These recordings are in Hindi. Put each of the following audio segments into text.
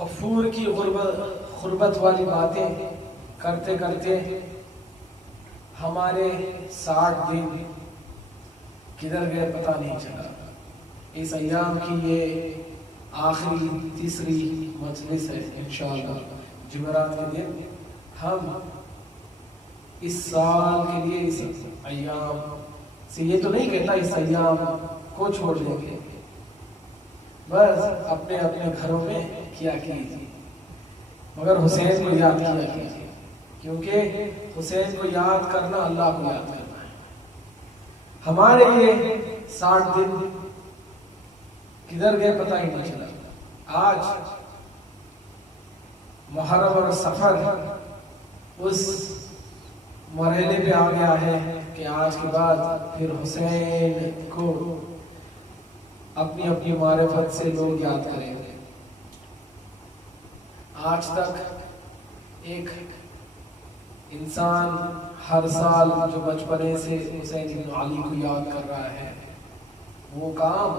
गफूर की गुर्बत वाली बातें करते करते हमारे 60 दिन किधर गए पता नहीं चला। इस अय्याम की ये आखिरी तीसरी मजलिस है इंशाअल्लाह जुमेरात के दिन हम इस साल के लिए इस अय्याम से ये तो नहीं कहता इस अय्याम को छोड़ देंगे, बस अपने अपने घरों में किया कीजिए मगर हुसैन को याद किया कीजिए क्योंकि हुसैन को याद करना अल्लाह को याद करना है। हमारे ये 60 दिन किधर गए पता ही नहीं चला। आज मुहर्रम और सफर उस मरहले पे आ गया है कि आज के बाद फिर हुसैन को अपनी अपनी मारिफत से लोग याद करेंगे। आज तक एक इंसान हर साल जो बचपने से हुसैन इब्न अली को याद कर रहा है, वो काम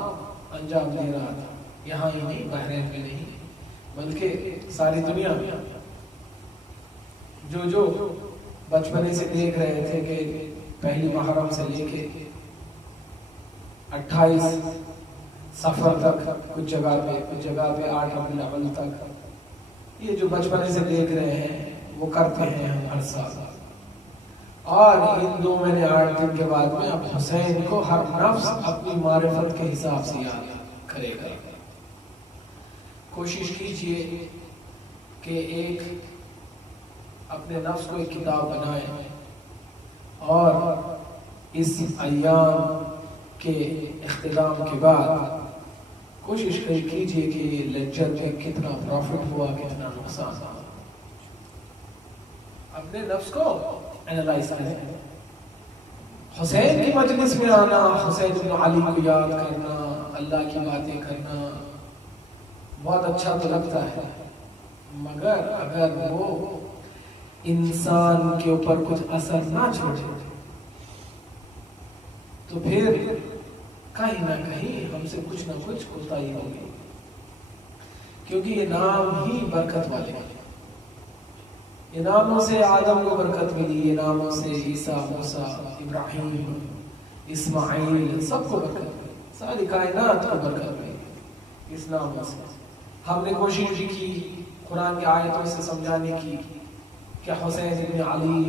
अंजाम दे रहा था। यहाँ ही नहीं, बहरीन में नहीं, बल्कि सारी दुनिया में जो बचपने से देख रहे थे कि पहली मुहर्रम से लेके 28 सफर तक, कुछ जगह पे 8 रबीउल अव्वल तक, ये जो बचपने से देख रहे हैं वो करते हैं हम हर साल। और इन 2 महीने 8 दिन के बाद में अब हुसैन को हर नफ्स अपनी मारिफत के हिसाब से याद करेगा। कोशिश कीजिए कि एक अपने नफ्स को एक किताब बनाए और इस अय्याम के इख्तिताम के बाद कोशिश कीजिए कि लेक्चर में कितना प्रॉफिट हुआ, कितना नुकसान हुआ। अपने नफ्स को एनालाइज करें। हुसैन की मजलिस में आना, हुसैन इब्न अली को याद करना, अल्लाह की बातें करना बहुत अच्छा तो लगता है, मगर अगर वो इंसान के ऊपर कुछ असर ना छोड़े तो फिर कहीं ना कहीं हमसे कुछ ना कुछ कोताही होगी। क्योंकि ये नाम ही बरकत वाले हैं। ये नामों से आदम को बरकत मिली, ये नामों से ईसा, मूसा, इब्राहिम, इस्माइल सबको बरकत मिली, सारी कायनात को बरकत मिली इस नामों से। हमने कोशिश भी की कुरान की आयतों से समझाने की कि हुसैन इब्न अली,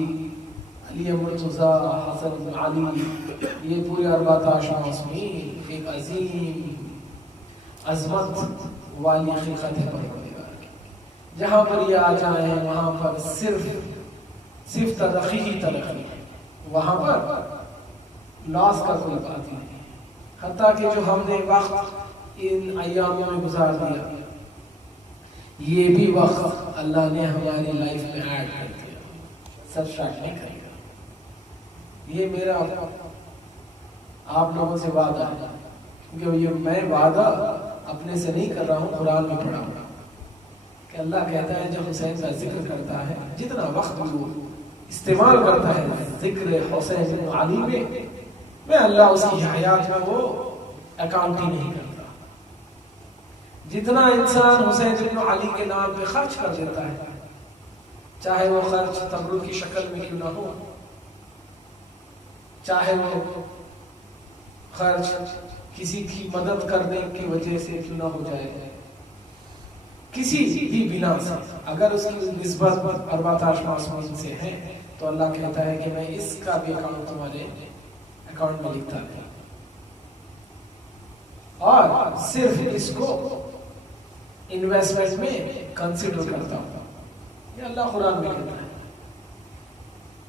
अली मुर्तज़ा, हसन इब्न अली, ये पूरे 14 मासूमीन एक अजीम अजमत वाली हकीकत है परवरदिगार की। जहाँ पर ये आ जाए वहाँ पर सिर्फ तरक्की ही तरक्की, वहाँ पर लॉस का कोई बात नहीं। हत्ता कि जो हमने वक्त इन अय्यामों में गुजार दिया, ये भी वक्त अल्लाह ने हमारी लाइफ में ऐड कर दिया, सब्सट्रैक्ट नहीं करेगा। ये मेरा आप लोगों से वादा है, क्योंकि ये मैं वादा अपने से नहीं कर रहा हूँ, कुरान में पढ़ा हूँ कि अल्लाह कहता है जब हुसैन का जिक्र करता है, जितना वक्त वो इस्तेमाल करता है जिक्र हुसैन इब्न अली में, मैं अल्लाह उसकी हयात में वो अकाउंट ही नहीं करता। जितना इंसान हुसैन इब्न अली के नाम पे खर्च कर देता है, चाहे वो खर्च तबरुक की शक्ल में क्यों ना हो, चाहे वो खर्च किसी की मदद करने की वजह से क्यों ना हो जाए, किसी भी बिना से अगर उसकी निस्बत 14 मासूमीन से है, तो अल्लाह कहता है कि मैं इसका भी अकाउंट तुम्हारे अकाउंट में लिखता है और सिर्फ इसको इन्वेस्टमेंट में कंसिडर करता हूं। ये अल्लाह कुरान में कहता है।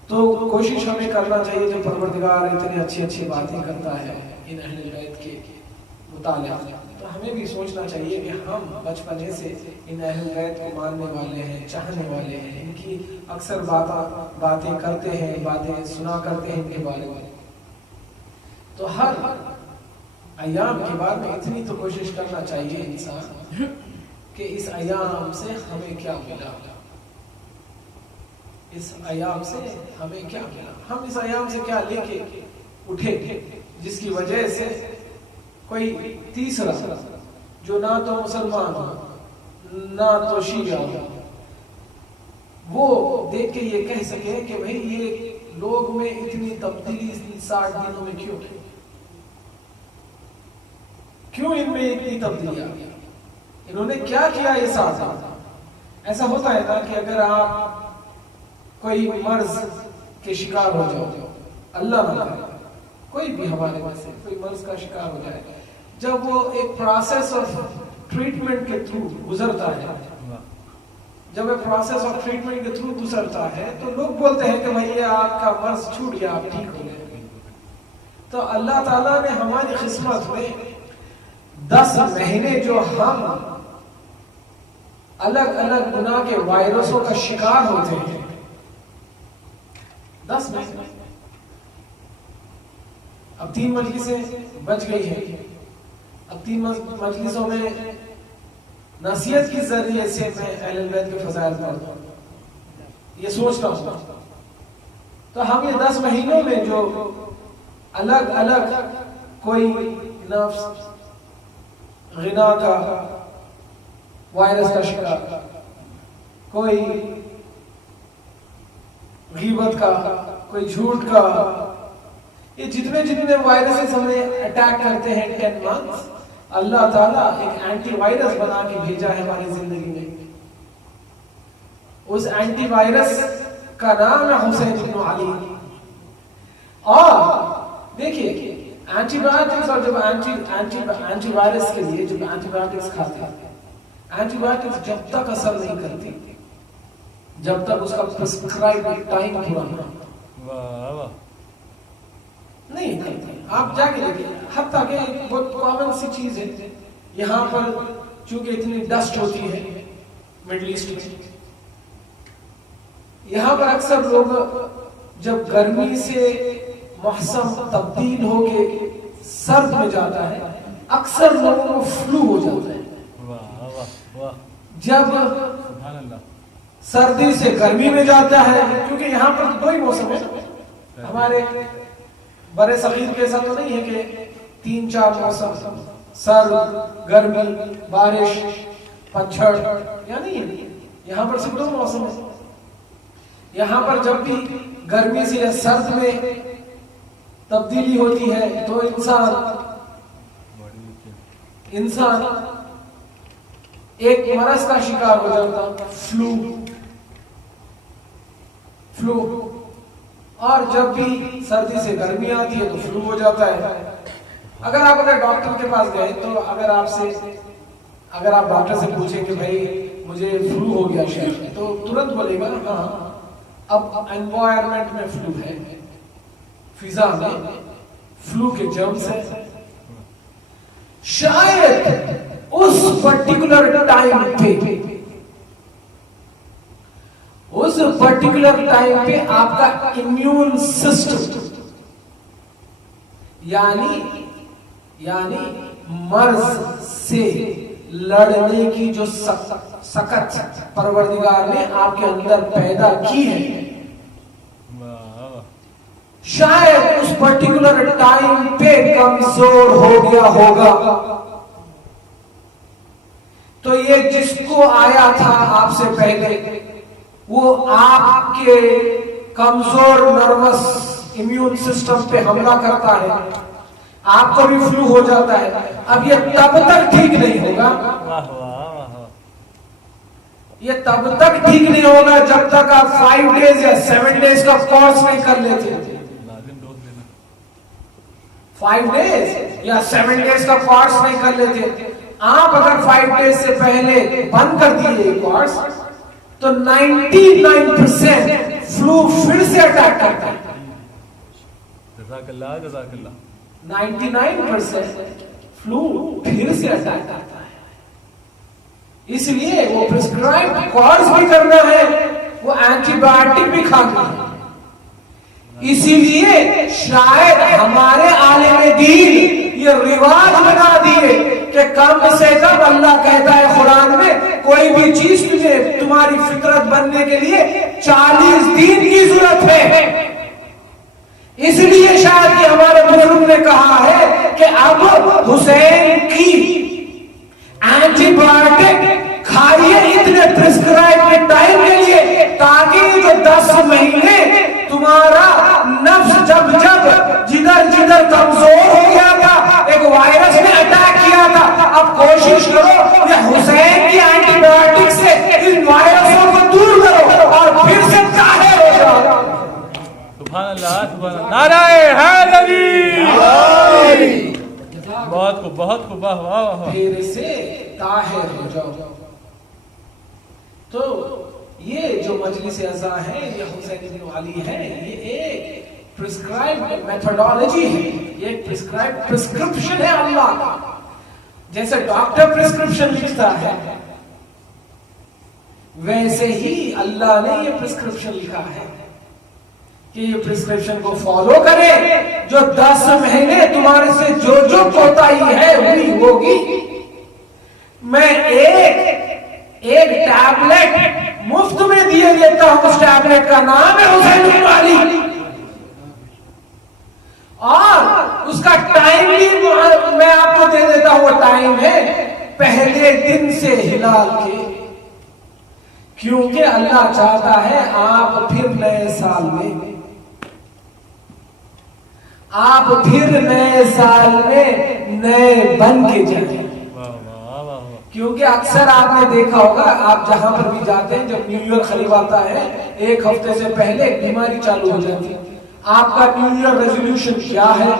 तो कोशिश हमें करना चाहिए, जो परवरदिगार इतनी अच्छी अच्छी बातें करता है इन अहले बैत के मुतालिक, तो हमें भी सोचना चाहिए कि हम बचपने से इन अहले बैत को मानने वाले हैं, चाहने वाले हैं, इनकी अक्सर बातें करते हैं, बातें सुना करते हैं इनके बारे में। तो हर अय्याम के बाद में इतनी तो कोशिश करना चाहिए इंसान कि इस अय्याम से हमें क्या मिला, इस अय्याम से हमें क्या मिला, हम इस अय्याम से क्या लेके उठे, जिसकी वजह से कोई तीसरा जो ना तो मुसलमान हो ना तो शिया हो, वो देख के ये कह सके कि भाई ये लोग में इतनी तब्दीली 60 दिनों में क्यों इनमें इतनी तब्दीली आ गई, इन्होंने क्या किया ये 60 दिन। ऐसा होता है ना कि अगर आप कोई मर्ज के शिकार हो जाओ, अल्लाह ना करे, कोई भी हमारे में से कोई मर्ज का शिकार हो जाए, जब वो एक प्रोसेस ऑफ ट्रीटमेंट के थ्रू गुजरता है, जब वो प्रोसेस ऑफ ट्रीटमेंट के थ्रू गुजरता है, तो लोग बोलते हैं कि भैया आपका मर्ज छूट गया, आप ठीक हो गए। तो अल्लाह ताला ने हमारी किस्मत में 10 महीने जो हम अलग अलग गुनाह के वायरसों का शिकार होते हैं। 10 में अब 3 मजलिसें बच गई है। अब 3 मजलिसों में नसीहत के जरिए से मैं अहले बैत के फज़ाइल पढ़ता हूं, ये सोचता हूं। तो हम ये 10 महीनों में जो अलग अलग कोई नफ्स गिना का वायरस का शिकार, कोई गीबत का, कोई झूठ का, ये जितने जितने वायरसेस हमें अटैक करते हैं 10 मंथ्स, अल्लाह ताला एक एंटीवायरस बना के भेजा है हमारी जिंदगी में। उस एंटीवायरस का नाम है हुसैन इब्न अली। और देखिए एंटीबायोटिक्स और जब एंटीवायरस के लिए जब एंटीबायोटिक्स खाते हैं, एंटीबायोटिक्स जब तक असर नहीं करती जब तक उसका प्रिस्क्राइब्ड टाइम पूरा नहीं करती। आप जाके देखिए, हत्ता के बहुत कॉमन सी चीज है, यहाँ पर चूंकि इतनी डस्ट होती है मिडिल ईस्ट में, यहाँ पर अक्सर लोग जब गर्मी से मौसम तब्दील होके सर्द में जाता है, अक्सर लोगों को फ्लू हो जाता है। जब सर्दी से गर्मी में जाता है, क्योंकि यहाँ पर 2 ही मौसम है, हमारे बड़े सगीर के ऐसा तो नहीं है कि 3-4 मौसम, सर्द, गर्मी, बारिश, पतझड़, या नहीं है। यहाँ पर सिर्फ 2 मौसम है। यहाँ पर जब भी गर्मी से या सर्द में तब्दीली होती है तो इंसान एक मरज का शिकार हो जाता, फ्लू। और जब भी सर्दी से गर्मी आती है तो फ्लू हो जाता है। अगर डॉक्टर के पास गए तो अगर आप डॉक्टर से पूछे कि भाई मुझे फ्लू हो गया शायद, तो तुरंत बोलेगा हाँ अब एनवायरनमेंट में फ्लू है, फिजा में फ्लू के जर्म्स है। शायद उस पर्टिकुलर टाइम पे आपका इम्यून सिस्टम यानी मर्ज से लड़ने की जो सकत परवरदिगार ने आपके अंदर पैदा की है, शायद उस पर्टिकुलर टाइम पे कमजोर हो गया होगा। तो ये जिसको आया था आपसे पहले, वो आपके कमजोर नर्वस इम्यून सिस्टम पे हमला करता है, आपको भी फ्लू हो जाता है। अब ये तब तक ठीक नहीं होगा, ये तब तक ठीक नहीं होगा जब तक आप 5 डेज या 7 डेज का कोर्स नहीं कर लेते। 5 डेज या 7 डेज का कोर्स नहीं कर लेते। आप अगर 5 डेज से पहले बंद कर दिए कोर्स तो 99% फ्लू फिर से अटैक करता है। 99% फ्लू फिर से अटैक करता है। इसलिए वो प्रिस्क्राइब्ड कोर्स भी करना है, वो एंटीबायोटिक भी खाना है। इसीलिए शायद हमारे आलिम दीन ये रिवाज बना दिए कि कम से कम अल्लाह कहता है कुरान में, कोई भी चीज तुझे तुम्हारी फितरत बनने के लिए 40 दिन की जरूरत है। इसलिए शायद कि हमारे बुजुर्ग ने कहा है कि अब हुसैन की एंटीबायोटिक खाइए इतने प्रिस्क्राइब्ड टाइम के लिए, ताकि जो 10 महीने तुम्हारा नफ्स जब जिधर कमजोर हो गया था, एक वायरस ने अटैक किया था, अब कोशिश करो ये हुसैन की एंटीबायोटिक से इन वायरसों को दूर करो और फिर से ताहिर हो जाओ। सुभान अल्लाह, सुभान अल्लाह, नाराए हैदरी। बहुत खूब, वाह। फिर से ताहिर हो जाओ। तो ये जो मजलिस अज़ा है, ये हुसैन इब्न अली है, ये एक प्रिस्क्राइब्ड मेथोडोलॉजी है, ये एक प्रिस्क्राइब्ड प्रिस्क्रिप्शन है अल्लाह का। जैसे डॉक्टर प्रिस्क्रिप्शन लिखता है, वैसे ही अल्लाह ने ये प्रिस्क्रिप्शन लिखा है कि ये प्रिस्क्रिप्शन को फॉलो करें। जो 10 महीने तुम्हारे से जो जो कोताही है हुई होगी, मैं एक टैबलेट मुफ्त में दिए देता हूं। उस टैबलेट का नाम है हुसैन वाली, और उसका टाइम भी मैं आपको दे देता हूं। वो टाइम है पहले दिन से हिलाल के, क्योंकि अल्लाह चाहता है आप फिर नए साल में, आप फिर नए साल में नए बन के जाएं। क्योंकि अक्सर आपने देखा होगा, आप जहां पर भी जाते हैं, जब न्यू ईयर करीब आता है, एक हफ्ते से पहले बीमारी चालू हो जाती है। आपका न्यू ईयर रेजोल्यूशन क्या है?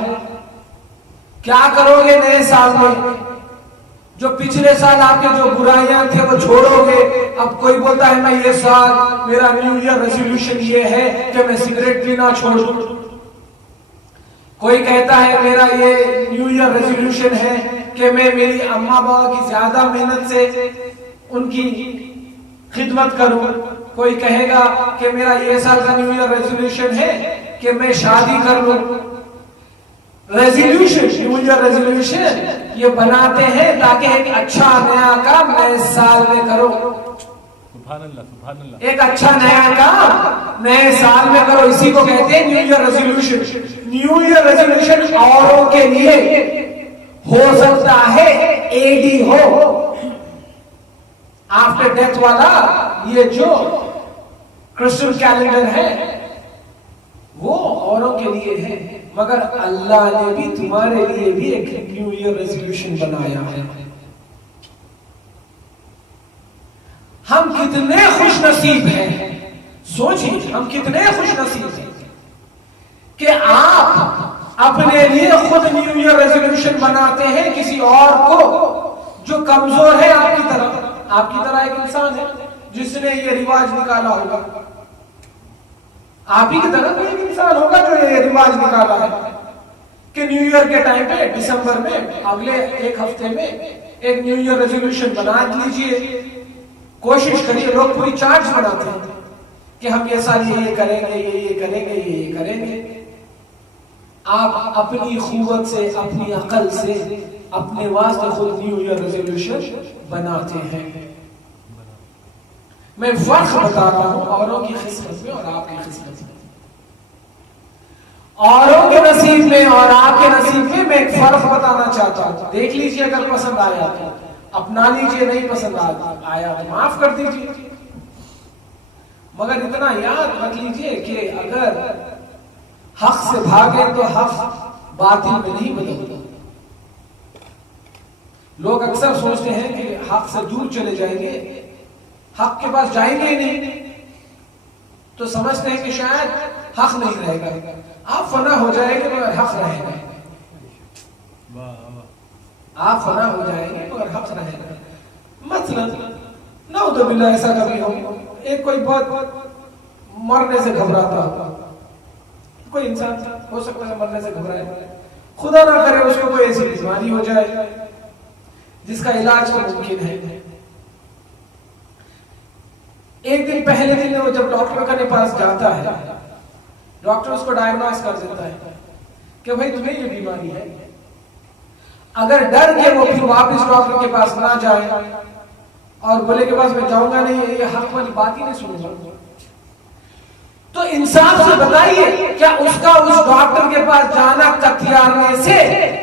क्या करोगे नए साल में? जो पिछले साल आपके जो बुराइयां थे वो छोड़ोगे। अब कोई बोलता है मैं ये साल मेरा न्यू ईयर रेजोल्यूशन ये है कि मैं सिगरेट पीना छोड़ूं। कोई कहता है मेरा ये न्यू ईयर रेजोल्यूशन है कि मैं मेरी अम्मा बाबा की ज्यादा मेहनत से उनकी खिदमत करूं। कोई कहेगा कि मेरा ये साल का न्यू ईयर रेजोल्यूशन है कि मैं शादी कर लूं। रेजोल्यूशन, न्यू ईयर रेजोल्यूशन ये बनाते हैं ताकि एक अच्छा नया काम नए साल में करो। एक अच्छा नया काम नए साल में करो, इसी को कहते हैं new year resolution. New year resolution औरों के लिए हो सकता है एडी हो, आफ्टर डेथ वाला, ये जो क्रिश्चियन कैलेंडर है वो औरों के लिए है, मगर अल्लाह ने भी तुम्हारे लिए भी एक न्यू ईयर रेजोल्यूशन बनाया है। हम कितने खुश नसीब हैं, सोचिए हम कितने खुश नसीब हैं कि आप अपने लिए खुद न्यू ईयर रेजोल्यूशन बनाते हैं किसी और को जो कमजोर है आपकी तरह एक इंसान है जिसने ये रिवाज निकाला होगा। आप ही की तरह कोई एक इंसान होगा जो ये रिवाज निकाला है कि न्यू ईयर के टाइम पे दिसंबर में अगले एक हफ्ते में एक न्यू ईयर रेजोल्यूशन बना लीजिए। कोशिश करिए, लोग पूरी चार्ज बनाते हैं कि हम ये साल ये करेंगे, ये करेंगे, ये करेंगे। आप अपनी खुवत से, अपनी अकल से अपने वास्ते खुद न्यू ईयर रेजोल्यूशन बनाते हैं। मैं फर्क बता रहा हूं औरों की किस्मत में और आपकी किस्मत में, औरों के नसीब में और आपके नसीब में। मैं एक फर्क बताना चाहता हूं, देख लीजिए, अगर पसंद आया तो अपना लीजिए, नहीं पसंद आया तो माफ कर दीजिए। मगर इतना याद रख लीजिए कि अगर हक से भागे तो हक बातिल में नहीं बदलता। लोग अक्सर सोचते हैं कि हक से दूर चले जाएंगे, हक के पास जाएंगे ही नहीं, तो समझते हैं कि शायद हक नहीं रहेगा। आप फना हो जाएंगे मगर हक रहेगा, आप फना हो जाएंगे मगर हक रहेगा। मतलब नौजुबिल्ला ऐसा कभी हो, एक कोई बहुत मरने से घबराता हो, कोई इंसान हो सकता है मरने से घबराए, खुदा ना करे उसको कोई ऐसी बीमारी हो जाए जिसका इलाज तो मुमकिन है। एक दिन पहले दिन वो जब डॉक्टर के पास जाता है, डॉक्टर उसको डायग्नोस कर देता है कि भाई तुम्हें ये बीमारी है। अगर डर के वो फिर वापस डॉक्टर के पास ना जाए और बोले के पास मैं जाऊंगा नहीं, ये हक वाली बात ही नहीं सुनूंगा, तो इंसान से बताइए क्या उसका उस डॉक्टर के पास जाना कतराने से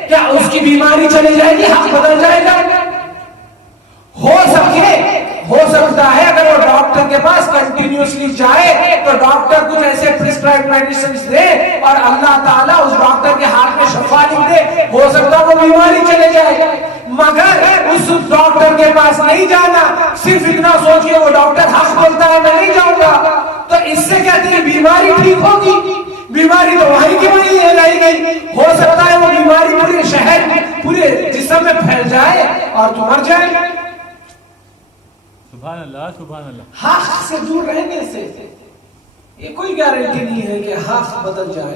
क्या उसकी बीमारी चली जाएगी, हक बदल जाएगा? हो सकता है अगर वो डॉक्टर के पास कंटिन्यूअसली जाए तो डॉक्टर कुछ ऐसे प्रिस्क्राइब मेडिसिन दे और अल्लाह ताला उस डॉक्टर के हाथ में शफा लिख दे, हो सकता है वो बीमारी चले जाए। मगर उस डॉक्टर के पास नहीं जाना, सिर्फ इतना सोचिए वो डॉक्टर हक बोलता है मैं नहीं जाऊंगा, तो इससे क्या तेरी बीमारी ठीक होगी? बीमारी तो वहीं की वहीं लाई गई। हो सकता है वो बीमारी पूरे शहर में, पूरे जिस्म में फैल जाए और तू मर जाए। सुभान अल्लाह, सुभान अल्लाह। हक से दूर रहने से ये कोई गारंटी नहीं है कि हक बदल जाए।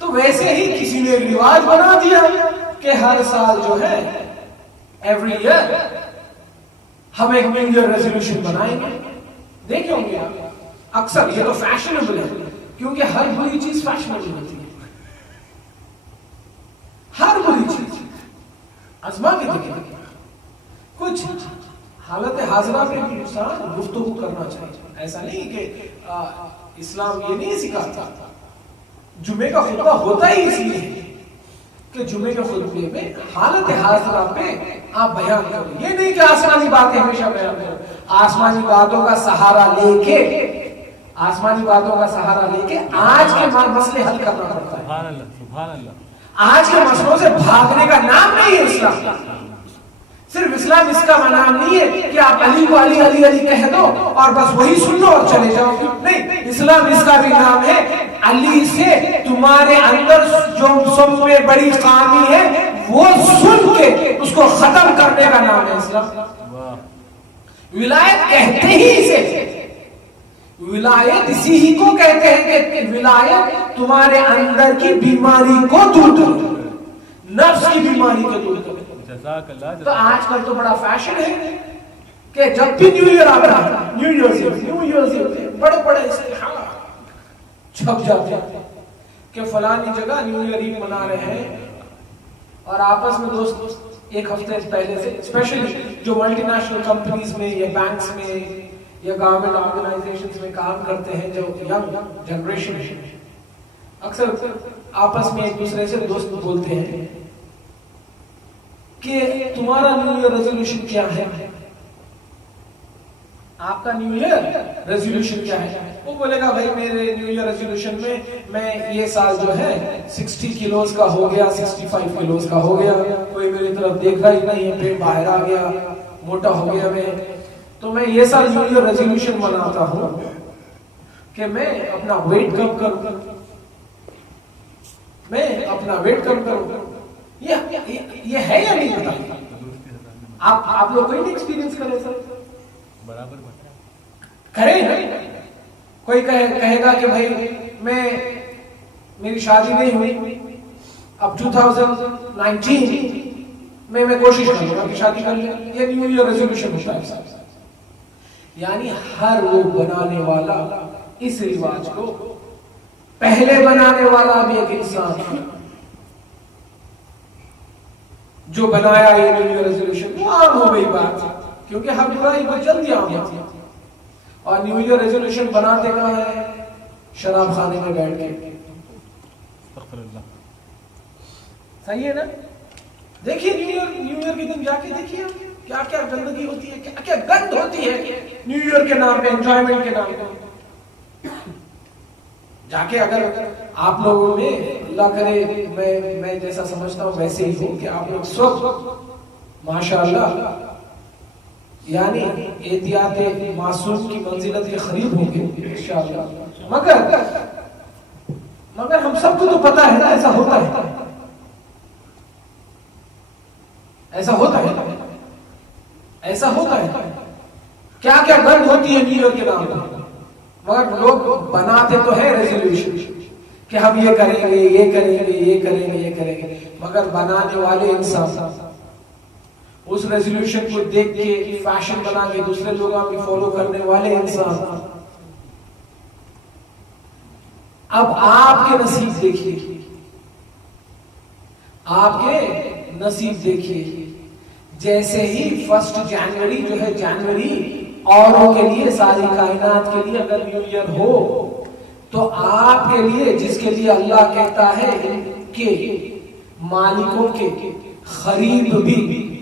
तो वैसे ही किसी ने रिवाज बना दिया कि हर साल जो है एवरी ईयर हम एक न्यू ईयर रेजोल्यूशन बनाएंगे। देखे होंगे आप, अक्सर ये तो फैशनेबल है, क्योंकि हर बुरी चीज फैशनेबल होती है। हर बुरी चीज आजमा के देखेंगे। कुछ हालत हाजरा में भी इंसान गुफ्तगू करना चाहिए। ऐसा नहीं कि इस्लाम ये नहीं सिखाता। जुमे का खुतबा होता ही इसलिए कि जुमे के खुतबे में हालत हाजरा पे आप बयान करो। ये नहीं कि आसमानी बातें हमेशा बयान करो। आसमानी बातों का सहारा लेके आज के मसले हल करना पड़ता है। सुभान अल्लाह, सुभान अल्लाह। आज के मसलों से भागने का नाम नहीं है इस्लाम। सिर्फ इस्लाम इसका नाम नहीं है कि आप अली को अली अली अली कह दो और बस वही सुन लो और चले जाओ। नहीं, इस्लाम इसका भी नाम है अली से तुम्हारे अंदर जो सब में बड़ी खामी है वो सुन के उसको खत्म करने का नाम है इस्लाम। विलायत कहते ही इसे, विलायत इसी ही को कहते हैं कि विलायत तुम्हारे अंदर की बीमारी को दूर करो, नफ्स की बीमारी को दूर करो। तो आजकल तो बड़ा फैशन है कि जब भी न्यू ईयर आता है, न्यू ईयर बड़े बड़े इस्तेहार छप जाते हैं कि फलानी जगह न्यू ईयर ईद मना रहे हैं, और आपस में दोस्त एक हफ्ते पहले से, स्पेशली जो मल्टीनेशनल कंपनीज में या बैंक्स में या गवर्नमेंट ऑर्गेनाइजेशंस में काम करते हैं, जो यंग जनरेशन है, अक्सर आपस में एक दूसरे से दोस्त बोलते हैं कि तुम्हारा न्यू ईयर रेजोल्यूशन क्या है, आपका न्यू ईयर रेजोल्यूशन क्या है। वो बोलेगा भाई मेरे न्यू ईयर रेजोल्यूशन में मैं ये साल जो है 60 किलोज का हो गया, 65 किलोज का हो गया, कोई मेरी तरफ देखा ही नहीं है, पेट बाहर आ गया, मोटा हो गया मैं, तो मैं ये साल न्यू ईयर रेजोल्यूशन बनाता हूं कि मैं अपना वेट कम करूं, मैं अपना वेट कम करूं। ये है या नहीं बताइए आप लोग कोई नहीं एक्सपीरियंस करे सर? बराबर करें। कोई कहेगा कि भाई मेरी शादी नहीं हुई, अब 2019 में मैं कोशिश करूंगा कि शादी कर ले। ये न्यू ईयर रेजोल्यूशन होता है। यानी हर वो बनाने वाला इस रिवाज को, पहले बनाने वाला भी एक इंसान जो बनाया ये न्यू ईयर रेजोल्यूशन, वो आम हो गई बात, क्योंकि हर बुराई को जल्दी आम होती है। और न्यू ईयर रेजोल्यूशन बनाते कहाँ है? शराब खाने में बैठ के। सही है ना? देखिए न्यू ईयर के दिन जाके देखिए क्या क्या गंदगी होती है, क्या क्या गंद होती है न्यू ईयर के नाम पे, एंजॉयमेंट के नाम पे। जाके अगर आप लोगों में, अल्लाह करे मैं जैसा समझता हूं वैसे ही हो कि आप लोग सब माशाअल्लाह यानी एहतियाते मासूम की मंजिलत के करीब होंगे इंशाअल्लाह। मगर हम सबको तो पता है ना ऐसा होता है, ऐसा होता है क्या क्या गंद होती है न्यू ईयर के नाम पर। मगर लोग बनाते तो है रेजोल्यूशन कि हम ये करेंगे, ये करेंगे, ये करेंगे, ये करेंगे, मगर बनाने वाले इंसान उस रेजोल्यूशन को देख के फैशन बना के दूसरे लोगों भी फॉलो करने वाले इंसान। अब आपके नसीब देखिए, आपके नसीब देखिए, जैसे ही 1 जनवरी जो है, जनवरी औरों के लिए, सारी कायनात के लिए अगर न्यू ईयर हो, तो आपके लिए, जिसके लिए अल्लाह कहता है इनके मालिकों के खरीद भी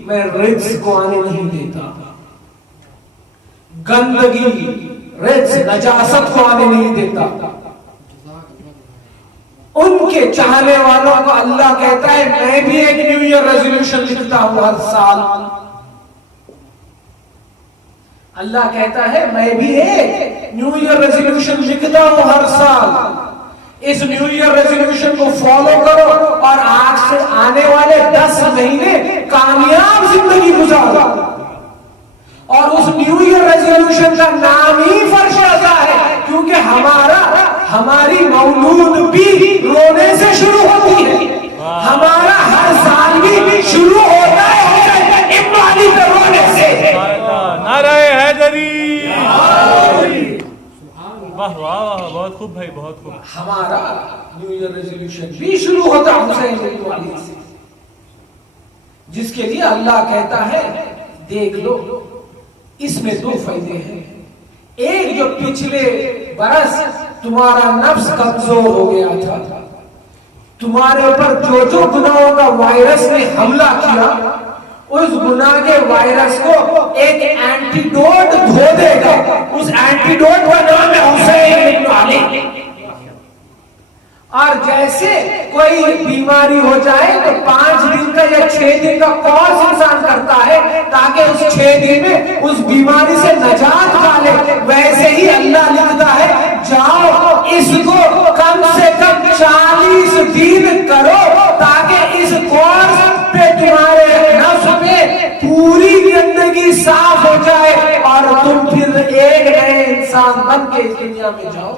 मैं रिज्क को आने नहीं देता, गंदगी, रिज्क, नजासत को आने नहीं देता। उनके चाहने वालों को अल्लाह कहता है मैं भी एक न्यू ईयर रेजोल्यूशन लिखता हूं हर साल। अल्लाह कहता है मैं भी एक न्यू ईयर रेजोल्यूशन लिखता हूं हर साल। इस न्यू ईयर रेजोल्यूशन को फॉलो करो और आज से आने वाले 10 महीने कामयाब जिंदगी गुजारो। और उस न्यू ईयर रेजोल्यूशन का नाम ही फरशादा है, क्योंकि हमारी मौलूद भी रोने से शुरू होती है, हमारा हर साल भी शुरू होता है खूब भाई, बहुत खूब। हमारा न्यू ईयर रेजोल्यूशन भी शुरू होता हुसैन इब्न अली से, जिसके लिए अल्लाह कहता है देख लो इसमें दो फायदे हैं। एक, जो पिछले बरस तुम्हारा नफ्स कमजोर हो गया था, तुम्हारे ऊपर जो जो गुनाहों का वायरस ने हमला किया, उस गुनाह के वायरस को एक एंटीडोट धो देगा। उस एंटीडोट का नाम है हुसैन इब्न अली। और जैसे कोई बीमारी हो जाए तो 5 दिन का या 6 दिन का कोर्स इंसान करता है ताकि उस 6 दिन में उस बीमारी से नजात पाले, वैसे ही अल्लाह लिखता है जाओ इसको कम से कम 40 दिन करो ताकि इस कोर्स पे तुम्हारे नफ्स पे पूरी जिंदगी साफ हो जाए और तुम फिर एक नए इंसान बन के इस दुनिया में जाओ।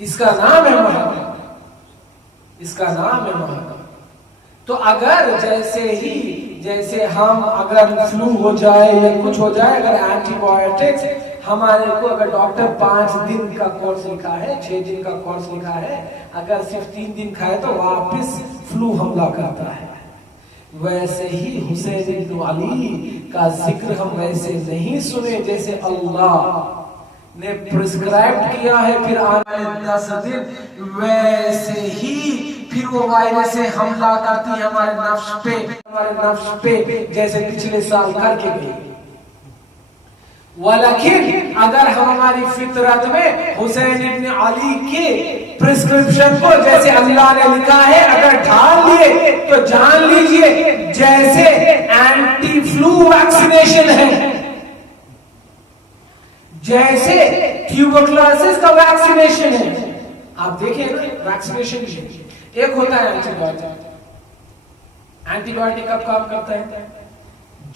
इसका नाम है मुहर्रम, इसका नाम है मुहर्रम। तो अगर जैसे हम अगर फ्लू हो जाए या कुछ हो जाए, अगर एंटीबायोटिक्स हमारे को अगर डॉक्टर 5 दिन का कोर्स लिखा है, 6 दिन का कोर्स लिखा है, अगर सिर्फ 3 दिन खाए तो वापस फ्लू हमला करता है, वैसे ही हुसैन इब्न अली का जिक्र हम वैसे नहीं सुने जैसे अल्लाह ने प्रिस्क्राइब किया है। फिर आने वाले 10 दिन वैसे ही फिर वो वायरस से हमला करती है हमारे नफ्स पे जैसे पिछले साल करके गई। वलाकिन अगर हम हमारी फितरत में हुसैन इब्न अली के प्रिस्क्रिप्शन को जैसे अल्लाह ने लिखा है अगर ढाल लिए तो जान लीजिए जैसे एंटी फ्लू वैक्सीनेशन है, जैसे ट्यूबरकुलोसिस का वैक्सीनेशन है। आप देखें ना, वैक्सीनेशन एक होता है एंटीबायोटिक। एंटीबायोटिक कब काम करता है?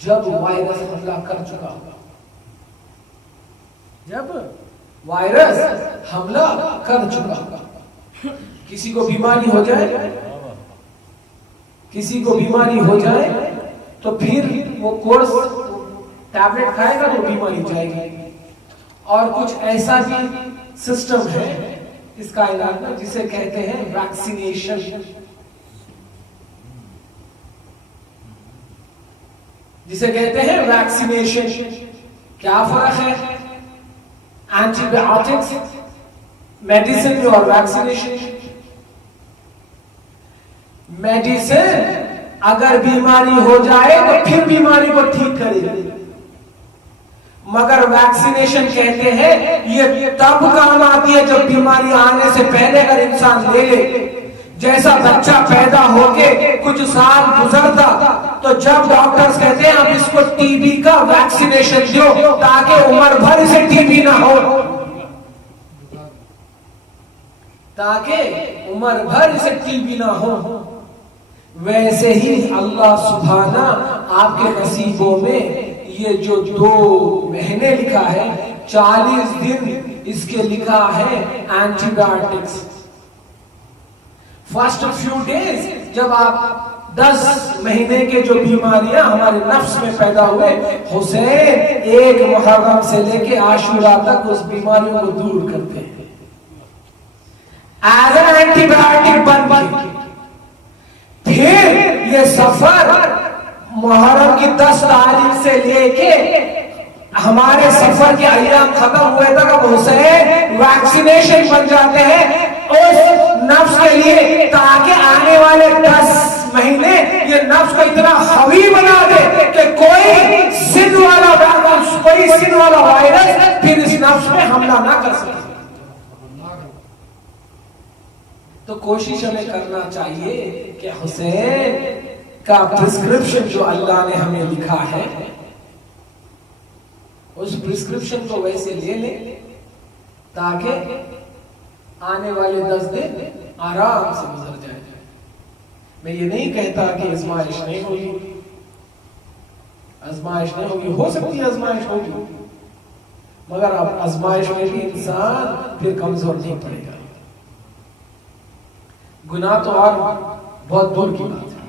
जब वायरस हमला कर चुका होगा। जब वायरस हमला कर चुका होगा, किसी को बीमारी हो जाए तो फिर वो कोर्स टैबलेट खाएगा तो बीमारी जाएगी। और कुछ ऐसा भी सिस्टम है इसका इलाज में जिसे कहते हैं वैक्सीनेशन। क्या फर्क है एंटीबायोटिक्स मेडिसिन में और वैक्सीनेशन? मेडिसिन अगर बीमारी हो जाए तो फिर बीमारी को ठीक करेगी, मगर वैक्सीनेशन कहते हैं ये तब काम आती है जब बीमारी आने से पहले अगर इंसान ले ले। जैसा बच्चा पैदा होके कुछ साल गुजरता तो जब डॉक्टर्स कहते हैं अब इसको टीबी का वैक्सीनेशन दो ताकि उम्र भर इसे टीबी ना हो, वैसे ही अल्लाह सुभाना आपके नसीबों में ये जो 2 महीने लिखा है, 40 दिन इसके लिखा है एंटीबायोटिक्स। फर्स्ट फ्यू डेज जब आप 10 महीने के जो बीमारियां हमारे नफ्स में पैदा हुए, हुसैन 1 मुहर्रम से लेके आशूरा तक उस बीमारियों को दूर करते हैं एज एन एंटीबायोटिक बन के। फिर ये सफर मुहर्रम की 10 तारीख से लेके हमारे सफर के अय्याम खत्म हुए तक अब हुसैन वैक्सीनेशन बन जाते हैं उस नफ्स के लिए, ताकि आने वाले 10 महीने ये नफ्स को इतना हवी बना दे कि कोई सिन वाला वायरस फिर इस नफ्स में हमला ना कर सके। तो कोशिश हमें करना चाहिए कि हुसैन का प्रिस्क्रिप्शन जो अल्लाह ने हमें लिखा है उस प्रिस्क्रिप्शन को वैसे ले ले ताकि आने वाले 10 दिन आराम से गुजर जाए। मैं ये नहीं कहता कि आजमाइश नहीं होगी, आजमाइश नहीं होगी, हो सकती है आजमाइश होगी, मगर अब आजमाइश में भी इंसान फिर कमजोर नहीं पड़ेगा। गुनाह तो और बहुत दूर की बात है।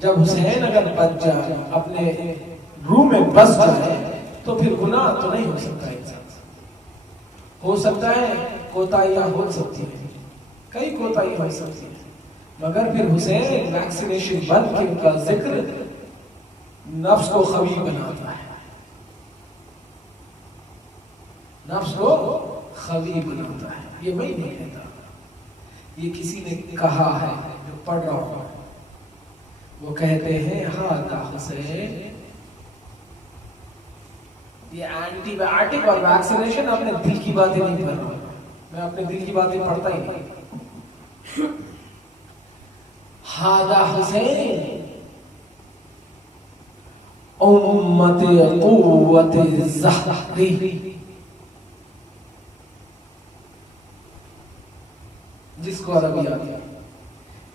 जब हुसैन अगर बच जाए, अपने रूम में बस जाए, तो फिर गुनाह तो नहीं हो सकता इंसान से। हो सकता है कोताहियां हो सकती है, कई कोताहियां हो सकती है, मगर फिर हुसैन वैक्सीनेशन बंद के उनका जिक्र नफ्स को खवी बनाता है, नफ्स को खवी बनाता है। ये मैं नहीं कहता, ये किसी ने कहा है जो पढ़ रहा हूं। वो कहते हैं हादा हुसैन, ये एंटीबायोटिक और वैक्सीनेशन अपने दिल की बातें नहीं कर रहा, मैं अपने दिल की बातें पढ़ता ही नहीं। हादा हुसैन उम्मत क़ुव्वत ज़हरी, जिसको अरबी आती है,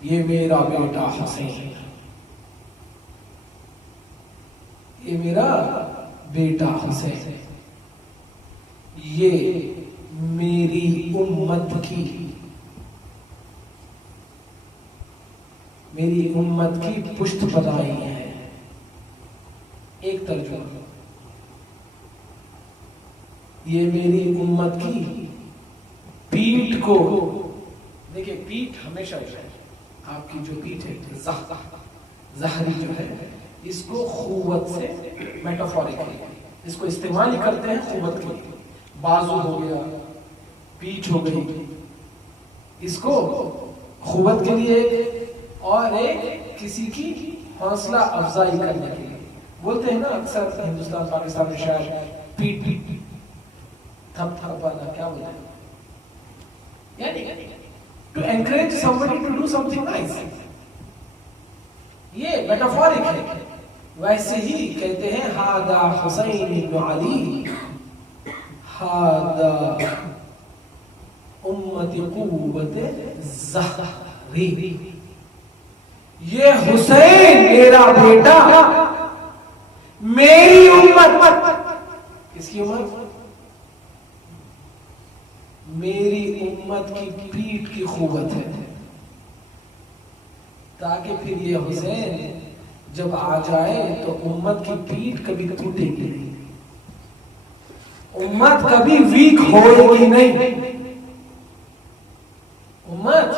ये मेरा बेटा हुसैन, ये मेरा बेटा हुसैन, ये मेरी उम्मत की, मेरी उम्मत की पुष्ट पदाई है। एक तर्जुमा, ये मेरी उम्मत की पीठ को, देखिए पीठ हमेशा आपकी जो पीठ है ज़हरी जो है, इसको खुव्वत से मेटाफोरिकली इसको इस्तेमाल ही करते हैं खुव्वत के लिए। बाजू हो गया, पीठ हो गई, इसको खुव्वत के लिए और एक किसी की हौसला अफजाई करने के लिए बोलते हैं ना। अक्सर हिंदुस्तान पाकिस्तान में शायद पीठ थप थपाना क्या बोलते हैं, यानी to encourage somebody to do something nice, ये मेटाफोरिक है। वैसे ही कहते हैं हादा हुसैन इब्न अली, हादा उम्मत क़ुव्वत ज़हरी, ये हुसैन मेरा बेटा, मेरी उम्मत, किसकी उम्मत? मेरी उम्मत की पीठ की क़ुव्वत है, ताकि फिर ये हुसैन जब आ जाए तो उम्मत की पीठ कभी टूटेगी नहीं, उम्मत कभी वीक होएगी नहीं, उम्मत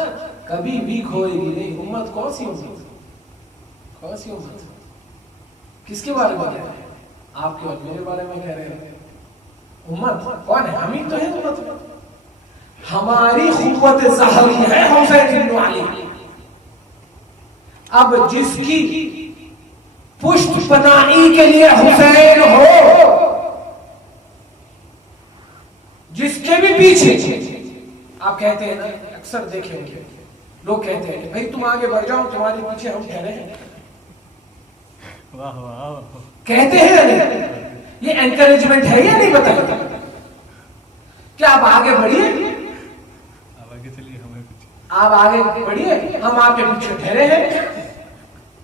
कभी वीक होएगी नहीं। उम्मत कौन सी उम्मत, कौन सी उम्मत, किसके बारे में कह रहे हैं? आपके और मेरे बारे में कह रहे हैं। उम्मत कौन है? हम ही तो है उम्मत में। हमारी क़ुव्वत ज़हरी है हुसैन इब्न अली। अब जिसकी पुष्ट पनाही के लिए हुसैन हो, जिसके भी पीछे आप कहते हैं ना, अक्सर देखे होंगे लोग कहते हैं भाई तुम आगे बढ़ जाओ, तुम्हारे पीछे हम ठहरे हैं। वाह वाह, कहते हैं ये एनकरेजमेंट है या नहीं? बताइए, क्या आप आगे बढ़िए, आप आगे चलिए, हमें पीछे, आप आगे बढ़िए, हम आपके पीछे ठहरे हैं।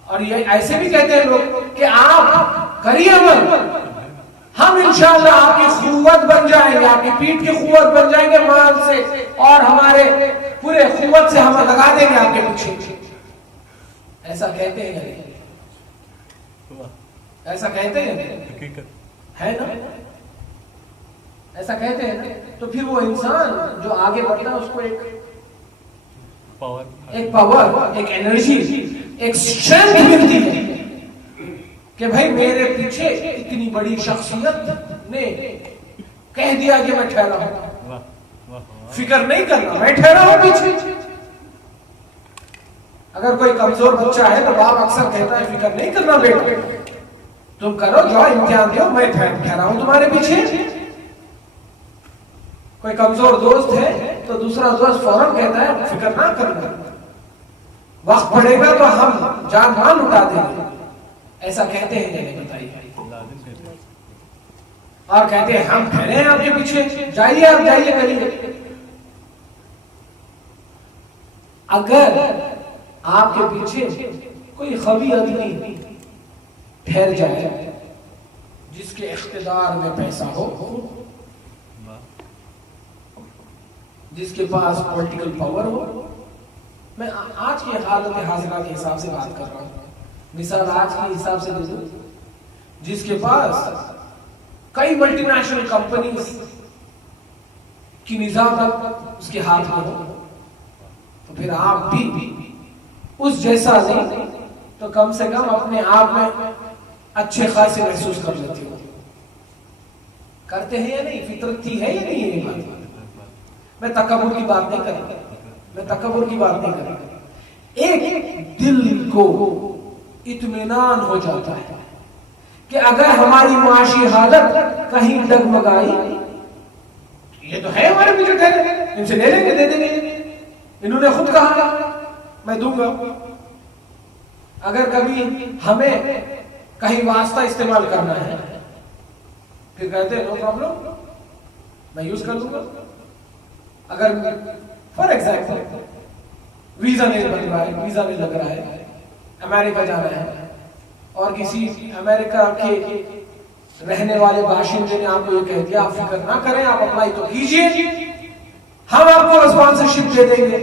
और ये ऐसे भी कहते हैं लोग कि आप करिए अमल, हम इंशाअल्लाह आपकी क़ुव्वत बन जाएंगे, आपकी पीठ की क़ुव्वत बन जाएंगे माल से, और हमारे पूरे क़ुव्वत से हम लगा देंगे आपके पीछे। ऐसा कहते हैं, ऐसा कहते हैं, हकीकत है ना? ऐसा कहते हैं ना। तो फिर वो इंसान जो आगे बढ़ता है उसको एक पावर, एक एनर्जी, एक स्ट्रेंथ मिलती है कि भाई मेरे पीछे इतनी बड़ी शख्सियत ने कह दिया कि मैं ठहरा हूं, फिक्र नहीं करना, मैं ठहरा हूं पीछे। अगर कोई कमजोर बच्चा है तो बाप अक्सर कहता है फिक्र नहीं करना बेटा, तुम करो, जाओ इम्तिहान दो, मैं ठहरा हूं तुम्हारे पीछे। कोई कमजोर दोस्त है तो दूसरा दोस्त फौरन कहता है फिक्र ना करना, वक्त पड़ेगा तो हम जान माल उठा देंगे। ऐसा कहते हैं नहीं? बताइए। और कहते हैं हम ठहरे हैं आपके पीछे, जाइए आप, जाइए करिए। अगर आपके पीछे कोई खबी आदमी ठहर जाए जिसके इख्तिदार में पैसा हो, जिसके पास पॉलिटिकल पावर हो, मैं आज की हालत हाजिरा के हिसाब से बात कर रहा हूं, मिसाल आज के हिसाब से दे दूं, जिसके पास कई मल्टीनेशनल कंपनीज उसकी निजामत उसके हाथ में हो, तो फिर आप भी उस जैसा नहीं तो कम से कम अपने आप में अच्छे खासे महसूस कर लेते हो। करते हैं या नहीं? फितरती है या नहीं ये बात? मैं तकब्बुर की बात नहीं कर रहा, मैं तकब्बुर की बात नहीं कर रहा। एक दिल को इत्मीनान हो जाता है कि अगर हमारी माशी हालत कहीं डगमगाई, ये तो है हमारे पीछे ठहरे, इनसे ले लेंगे, दे देंगे, इन्होंने खुद कहा मैं दूंगा। अगर कभी हमें कहीं वास्ता इस्तेमाल करना है, फिर कहते हैं नो प्रॉब्लम, मैं यूज कर लूंगा। अगर फॉर एग्जाम्पल वीजा नहीं बन रहा है, वीजा नहीं लग रहा है, अमेरिका जाना है, और किसी अमेरिका के रहने वाले बाशिंदे ने आपको ये कह दिया आप फिक्र ना करें, आप अप्लाई तो कीजिए, हम आपको स्पॉन्सरशिप दे देंगे,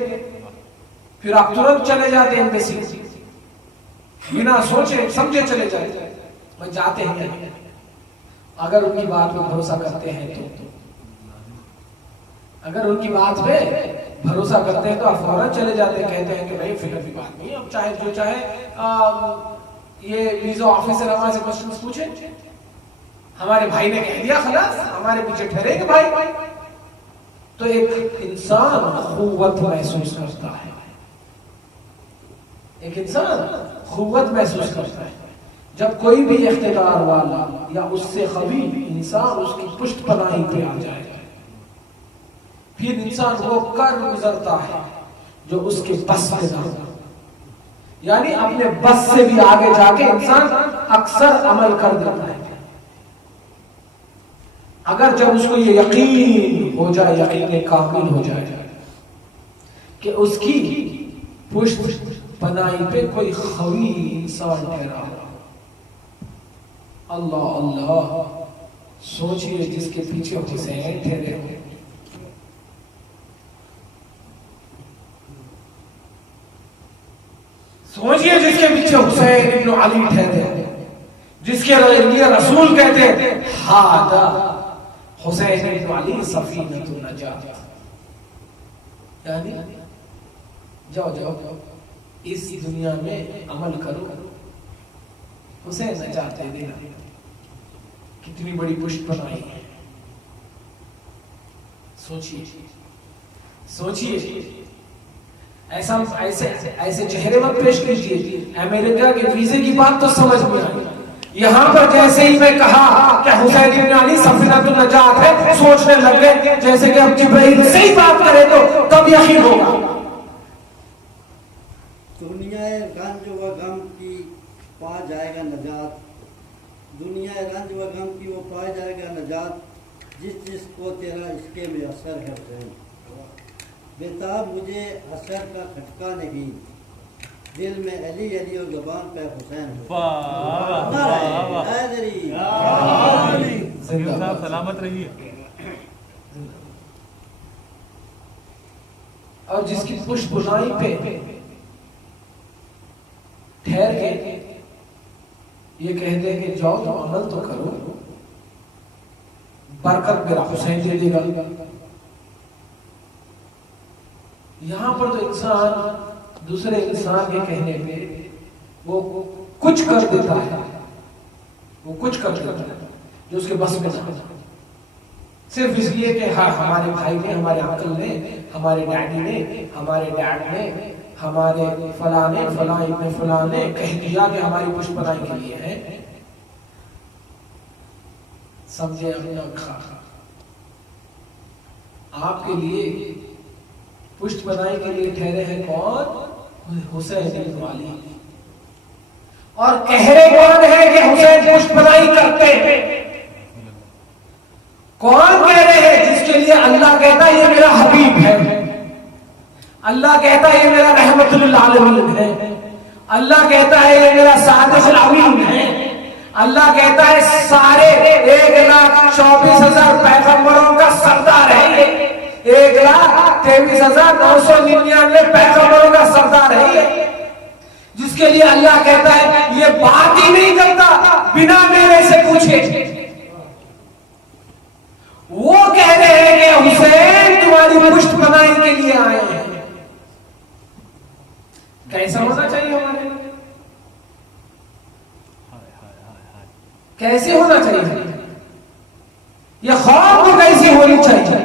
फिर आप तुरंत चले जाते हैं एम्बेसी, बिना सोचे समझे चले जाते, मैं जाते हैं। अगर उनकी बात पे भरोसा करते हैं तो, अगर उनकी बात पे भरोसा करते हैं तो आप फौरन चले जाते हैं, कहते हैं कि भाई फिक्र की बात नहीं, अब चाहे जो चाहे ये वीजा ऑफिसर हमारे से क्वेश्चन पूछे, हमारे भाई ने कह दिया खलास, हमारे पीछे ठहरेंगे भाई। तो एक इंसान खुव्वत महसूस करता है, एक इंसान खुव्वत महसूस करता है जब कोई भी इख्तिदार वाला या उससे कभी इंसान उसकी पुष्ट पनाही पे आ जाए, फिर इंसान वो कर गुजरता है जो उसके बस में ना हो, यानी अपने बस से भी आगे जाके इंसान अक्सर अमल कर देता है। अगर जब उसको ये यकीन हो जाए, यकीन कामिल हो जाए कि उसकी पुष्ट पनाही पे कोई खवी इंसान ठहरा हो, अल्लाह अल्लाह, सोचिए जिसके पीछे हुसैन ठहरे हो, सोचिए जिसके पीछे हुसैन इब्न अली ठहरे हो, जिसके लिए रसूल कहते हैं हादा हुसैन इब्न अली सफीनतुन नजात, यानी जाओ जाओ इस दुनिया में अमल करो, हुसैन नजात दे देना। कितनी बड़ी पुष्ट बनाई है, सोचिए सोचिए। ऐसा ऐसे ऐसे चेहरे मत पेश कीजिए। अमेरिका के वीजे की बात तो समझ में आई, यहाँ पर जैसे ही मैं कहा कि हुसैन इब्न अली सफीनतुन नजात है, सोचने लग गए जैसे कि अब जिब्राइल से ही बात करे तो तब यकीन होगा। दुनिया रंज व गम की पा जाएगा नजात, दुनिया रंज व गम की वो पा जाएगा नजात, जिसको तेरा इसके में असर है हुसैन। बेताब मुझे असर का खटका नहीं, दिल में अली अली और ज़बान पे हुसैन। सलामत रहिए। और जिसकी पुष्ट बुनाई पे ठहर के ये कह दे कि जाओ तो अमल तो करो, बरकत मेरा हुसैन दे देगा। यहां पर तो इंसान दूसरे इंसान के कहने पे वो कुछ कर देता है, वो कुछ कर देता है जो उसके बस में ना, सिर्फ इसलिए कि हाँ हमारे भाई ने, हमारे अंकल ने, हमारे डैडी ने, हमारे डैड ने, हमारे फलाने फला इब्ने फलाने कह दिया कि हमारी पुष्ट पनाही के लिए है। समझे अपना खा, आपके लिए पुष्ट पनाही के लिए ठहरे हैं कौन? हुसैन इब्न अली। और कह रहे कौन है कि हुसैन पुष्ट पनाही करते हैं? कौन कह रहे हैं? जिसके लिए अल्लाह कहता है ये मेरा हबीब है, अल्लाह कहता है ये मेरा रहमतुल लिल आलमीन है, अल्लाह कहता है ये मेरा सादिकुल अमीन है, अल्लाह कहता है सारे 1,24,000 पैगंबरों का सरदार है ये, 1,23,999 पैगंबरों का सरदार है ये, जिसके लिए अल्लाह कहता है ये बात ही नहीं करता बिना मेरे से पूछे। वो कह रहे हैं कि हुसैन कैसा होना चाहिए हमारे लिए? कैसे होना चाहिए? ये खौफ को कैसी होनी चाहिए?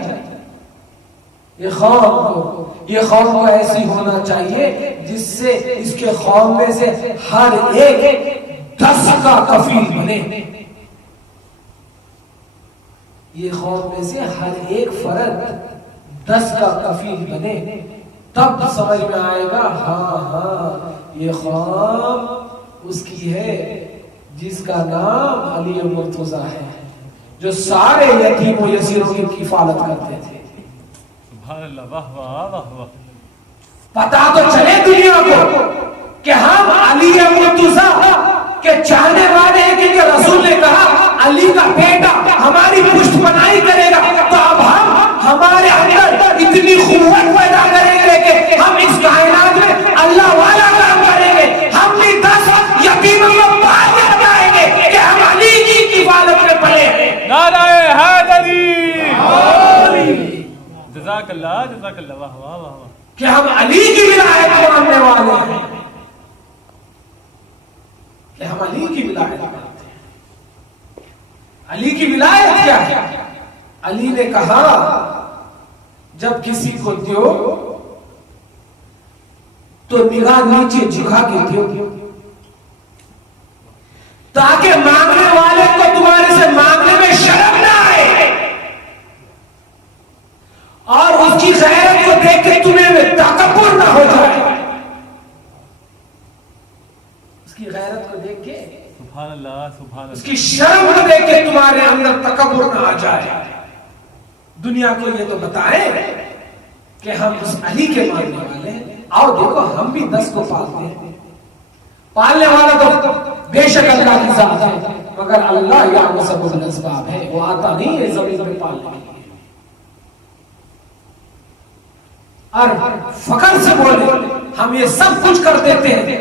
ये खौफ को ऐसी होना चाहिए जिससे इसके खौफ में से हर एक 10 का कफील बने। ये खौफ में से हर एक फर्द 10 का कफील बने, तब समझ में आएगा हाँ ये खौफ उसकी है जिसका नाम अली मुर्तजा है, जो सारे यतीमों यसीरों की किफालत करते थे। वाह वाह वाह वाह। पता तो चले दुनिया को कि हम अली मुर्तजा के चाहने वाले हैं, क्योंकि रसूल ने कहा अली का बेटा हमारी पुष्टपनाही करेगा। तो अब हम हमारे अंदर इतनी खुवत पैदा करेंगे कि हम इस कायनात में अल्लाह वाला काम करेंगे। हम भी 10 यतीमों को पाल लगाएंगे कि हम अली की किफालत में पड़े। नाराए हैदरी, जज़ाकल्लाह जज़ाकल्लाह, वाह वाह वाह वाह। कि हम अली की विलायत मानने वाले हैं, कि हम अली की विलायत मानते हैं। अली की विलायत क्या है? अली ने कहा जब किसी को दो तो निगाह नीचे झुका के दो, ताकि मांगने वाले को तुम्हारे से मांगने में शर्म ना आए, और उसकी गैरत को देख के तुम्हें तकब्बुर ना हो जाए। उसकी गैरत को देख के, सुभान अल्लाह सुभान अल्लाह, उसकी शर्म को देख के तुम्हारे अंदर तकब्बुर ना आ जाए। दुनिया को ये तो बताए कि हम उस अली के मानने वाले हैं। आओ देखो हम भी 10 को पालते हैं। पालने वाला तो बेशक अल्लाह की जात है, मगर अल्लाह या मुसब्बिबुल असबाब है, वो आता नहीं है जमीन में पालने के लिए। और फकर से बोले हम ये सब कुछ कर देते हैं,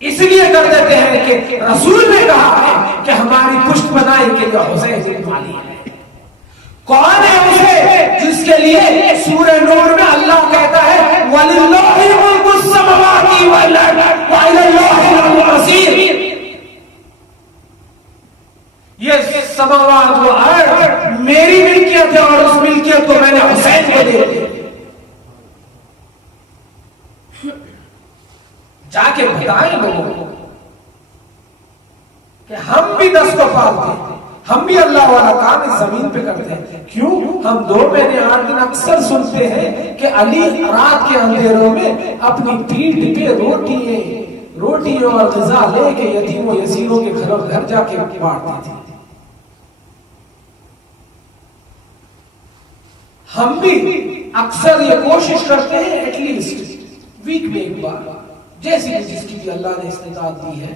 इसलिए कर देते हैं कि रसूल ने कहा है कि हमारी पुष्टपनाही के लिए हुसैन जिम्मेदारी है। कौन है उसे जिसके लिए सूरह नूर में अल्लाह कहता है वलिल्लाहि मुल्कुस समावाति वल अर्द व इलैहिल मसीर। ये समावात व अर्द मेरी मिल्कियत है और उस मिल्कियत को मैंने हुसैन को दे दी। जाके बताएं लोगों को कि हम भी 10 को पालते हैं, हम भी अल्लाह वाला काम इस जमीन पे करते हैं। क्यों? हम 2 महीने 8 दिन अक्सर सुनते हैं कि अली रात के अंधेरों में अपनी पीठ पे रोटियां और ग़िज़ा लेके यतीमों यसीरों के घरों घर जाके बांटते थे। हम भी अक्सर ये कोशिश करते हैं एटलीस्ट वीक में एक बार, जैसी भी जिसकी भी अल्लाह ने इस्तिताअत दी है,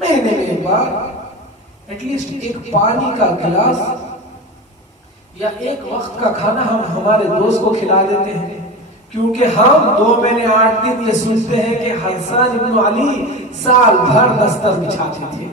महीने में एक बार एटलीस्ट एक पानी का गिलास या एक वक्त का खाना हम हमारे दोस्त को खिला देते हैं। क्योंकि हम 2 महीने 8 दिन ये सुनते हैं कि हसन इब्न अली साल भर दस्तर बिछाते थे।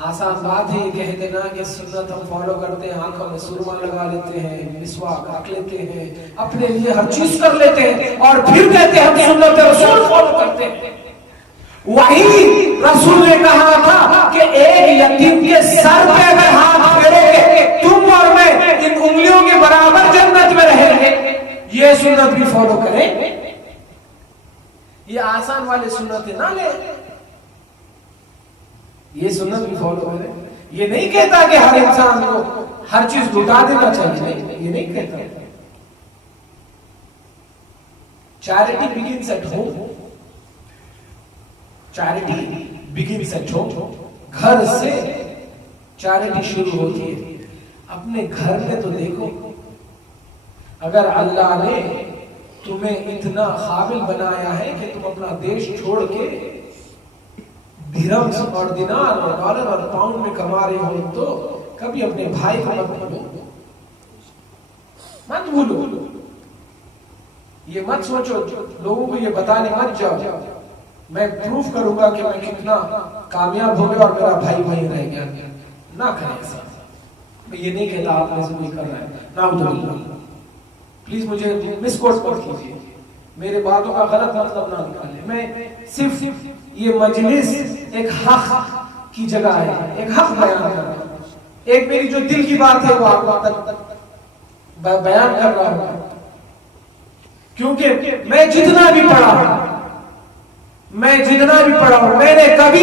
आसान बात है ये कह देना कि सुन्नत हम फॉलो करते हैं, आंखों में सुरमा लगा लेते हैं, मिसवाक रख लेते हैं, अपने लिए हर चीज कर लेते हैं और फिर कहते हैं हम सुन्नत रसूल फॉलो करते हैं। वही रसूल ने कहा था कि एक यतीम के सर पे अगर हाथ फेरोगे तुम और मैं इन उंगलियों के बराबर जन्नत में रहेंगे। ये सुन्नत भी फॉलो करें। ये आसान वाले सुन्नत ना ले, ये सुन्नत भी फॉलो करें। ये नहीं कहता कि हर इंसान को हर चीज लुटा देना चाहिए, ये नहीं कहता। Charity begins at home, charity begins at home. घर से चैरिटी शुरू होती है। अपने घर में तो देखो, अगर अल्लाह ने तुम्हें इतना काबिल बनाया है कि तुम अपना देश छोड़ के दिरहम्स और दिनार और डॉलर और पाउंड में कमा रहे हो, तो कभी अपने भाई को मत भूलो। ये मत सोचो, लोगों को ये बताने मत जाओ मैं प्रूफ करूंगा कि मैं कितना कामयाब हो गया और मेरा भाई वहीं रह गया। ना करें ऐसा, मैं ये नहीं कहता आप में से कोई कर रहा है, नाउजुबिल्लाह, प्लीज मुझे मिसकोट मत कीजिए, मेरे बातों का गलत मतलब ना निकाले। मैं सिर्फ ये मजलिस एक हक की जगह है, एक हक बयान कर रहा हूँ, एक मेरी जो दिल की बात है वो आप तक बयान कर रहा हूँ। क्योंकि मैं जितना भी पढ़ा हूं, मैंने कभी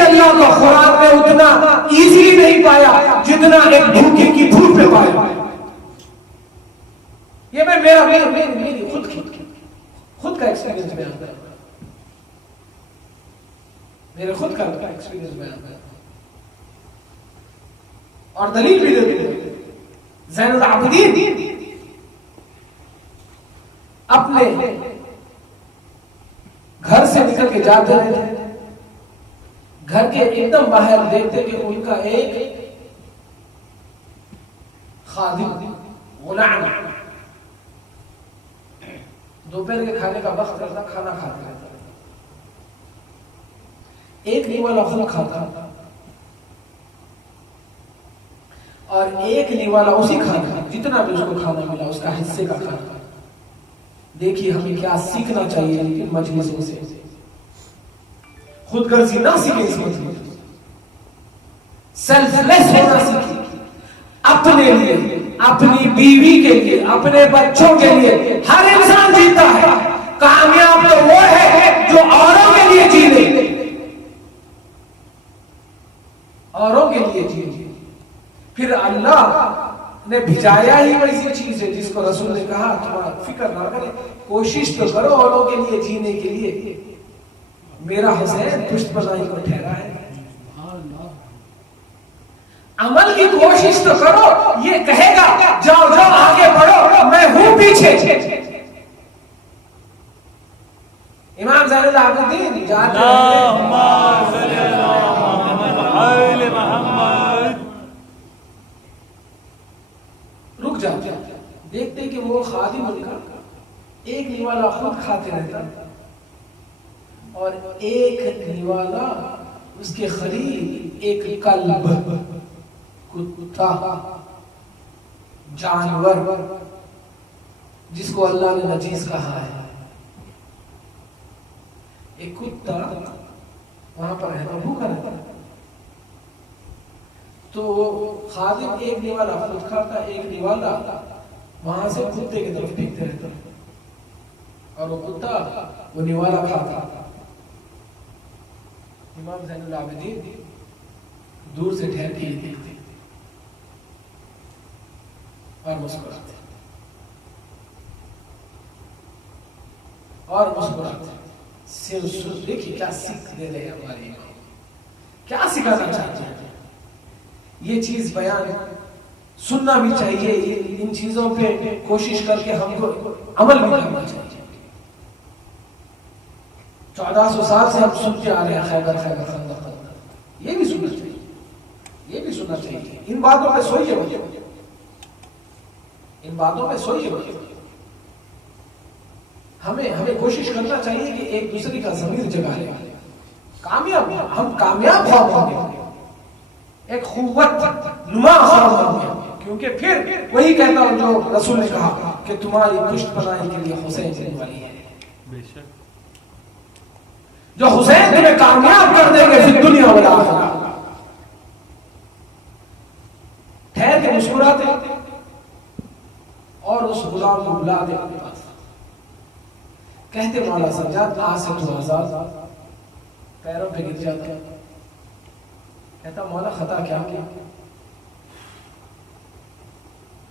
अल्लाह को कुरान में उतना इजीली नहीं पाया जितना एक भूखे की भूख पे पाया। ये मैं मेरी खुद का एक्सपीरियंस बयान कर रहा हूं, मेरे खुद का एक्सपीरियंस बयान कर रहा हूं और दलील भी देते हैं। ज़ैनुल आबिदीन अपने घर से निकल के जाते रहते, घर के एकदम बाहर देखते कि उनका एक खादिम गुलाम दोपहर के खाने का वक्त करता, खाना खाते रहता, एक निवाला खुद खाता और एक निवाला उसी खाना, जितना भी उसको खाना मिला उसका हिस्से का खाना। देखिए हमें क्या सीखना चाहिए इन मजलिसों से, खुदगर्जी ना सीखे इस मजलिस, सेल्फलेस होना सीखे, अपने लिए, अपनी बीवी के लिए, अपने बच्चों के लिए। हर इंसान जीता है, कामयाब तो वो है जो औरों के लिए जी ले, औरों के लिए जी। फिर अल्लाह ने भिजाया ही वैसी चीज है जिसको रसूल ने कहा तुम्हारा फिक्र ना करे, कोशिश तो करो औरों के लिए जीने के लिए। मेरा हुसैन पुष्टपनाही को ठहरा है, अमल की कोशिश तो करो, ये कहेगा जाओ जाओ आगे बढ़ो, मैं हूं पीछे। इमाम ज़ैनुल आबिदीन जाते रुक जाते, देखते कि वो खादिम उनका एक निवाला खुद खाते रहता और एक निवाला उसके करीब एक कल्ब, कुत्ता, जानवर जिसको अल्लाह ने नजीस कहा है, एक कुत्ता वहां पर रहता, भूखा रहता। तो खादिम एक निवाला खुद खाता, एक निवाला वहां से कुत्ते की तरफ फेंकते रहता और वो कुत्ता वो निवाला खाता। इमाम ज़ैनुल आबिदीन दूर से ठहर के देखते और मुस्कुराते और मुस्कुराते। देखिए क्या सीख दे रहे हैं हमारे इमाम, क्या सिखाना चाहते हैं। ये चीज बयान सुनना भी चाहिए, इन चीजों पे कोशिश करके हमको अमल भी करना चाहिए। 1400 साल से हम सुनते आ रहे हैं खैबर खैबर खंदक, ये भी सुनना चाहिए, ये भी सुनना चाहिए। इन बातों पे सोइए भैया, इन बातों पे सोइए। हमें कोशिश करना चाहिए कि एक दूसरे का ज़मीर जगा ले, कामयाब हम कामयाब होंगे, एक खुव्वत नुमा होंगे। क्योंकि फिर वही कहता हूं जो रसूल ने कहा कि तुम्हारी पुष्टपनाही के लिए हुसैन देने वाली है, बेशक जो हुसैन तुम्हें कामयाब कर देंगे फिर दुनिया वाला आखिरा। ठहर के मुस्कुराते और उस गुलाम को बुलाते अपने पास, कहते मौला सज्जाद आज से तू आजाद। पैरों पे गिर जाता, कहता मौला खता क्या किया,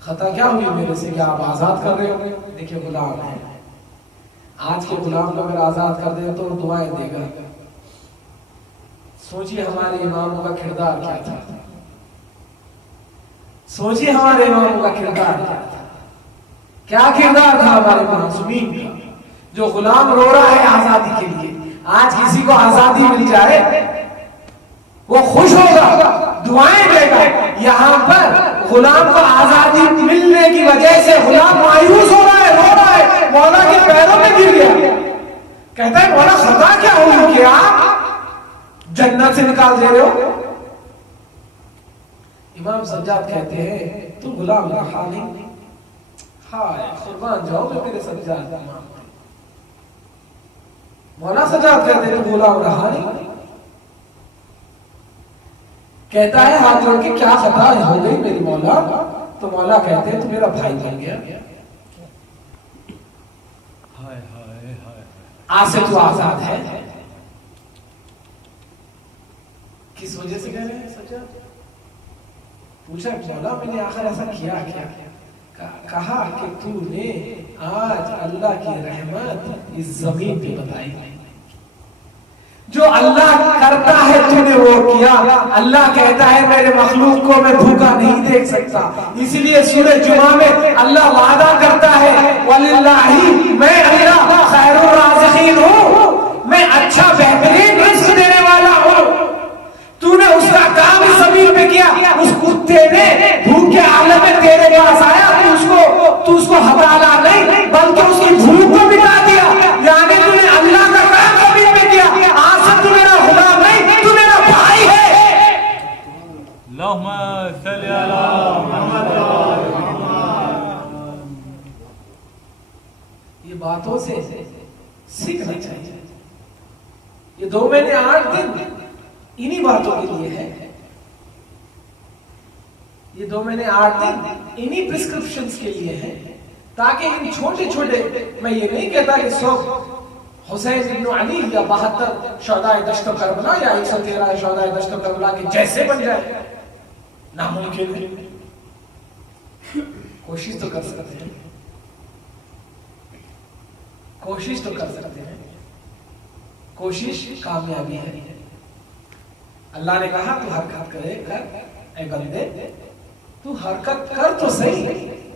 खता क्या हुई मेरे से, क्या आप आजाद कर रहे हो। देखिए गुलाम है, आज के गुलाम को अगर आजाद कर दे तो दुआएं देगा। सोचिए हमारे इमामों का किरदार क्या था, सोचिए हमारे इमामों का किरदार क्या था, क्या किरदार था हमारे मासूमीन का। जो गुलाम रो रहा है आजादी के लिए, आज किसी को आजादी मिल जाए वो खुश होगा, दुआएं देगा। यहाँ पर गुलाम को आजादी मिलने की वजह से गुलाम मायूस हो रहा है, रो रहा है, मौला के पैरों में गिर गया। कहता है मौला खता क्या हुई कि आप जन्नत से निकाल दे रहे हो। इमाम सज्जाद कहते हैं तू गुलाम रहा नहीं। हाय कुर्बान जाओगे मेरे सज्जाद इमाम। मौला सज्जाद कहते हैं तू गुलाम रहा नहीं। कहता है हाथ जोड़ के क्या खता हो गई मेरी मौला? तो मौला कहते हैं तू मेरा भाई बन गया। हाय हाय हाय। आज से तू आजाद है। किस वजह से कह रहे हैं सज्जाद? पूछा मौला मैंने आखिर ऐसा किया क्या? कहा कि तूने आज अल्लाह की रहमत इस जमीन पे बताई। जो अल्लाह करता है तूने वो किया। अल्लाह कहता है मेरे मखलूक को मैं भूखा नहीं देख सकता, इसलिए सूरह जुमा में अल्लाह वादा करता है वलिल्लाही मैं अल्लाह खैरुर राज़िकीन हूं, मैं अच्छा बेहतरीन रिज़्क़ देने वाला हूं। तूने उसका काम इस जमीन पे किया। उस कुत्ते ने भूख के आलम में तेरे पास आया, तू उसको हटाना नहीं बल्कि उसकी भूख को मिटा दिया। यानी तूने अल्लाह का काम जमीन पे किया। आज से तू मेरा गुलाम नहीं, तू मेरा भाई है। अल्लाहुम्मा सल्ली अला मुहम्मद। ये बातों से सीखना चाहिए। ये 2 महीने 8 दिन इन्हीं बातों के लिए है। ये 2 महीने 8 दिन इन्हीं प्रिस्क्रिप्शंस के लिए है, ताकि इन छोटे छोटे, मैं ये नहीं कहता कि 100 हुसैन इब्न अली या 72 शहदाए दश्त करबला या 113 शहदाए दश्त करबला के जैसे बन जाए, नामुमकिन है। कोशिश तो कर सकते हैं, कोशिश तो कर सकते हैं। कोशिश कामयाबी है। अल्लाह ने कहा तू हरकत करे कर, ऐ बंदे तू हरकत कर तो सही,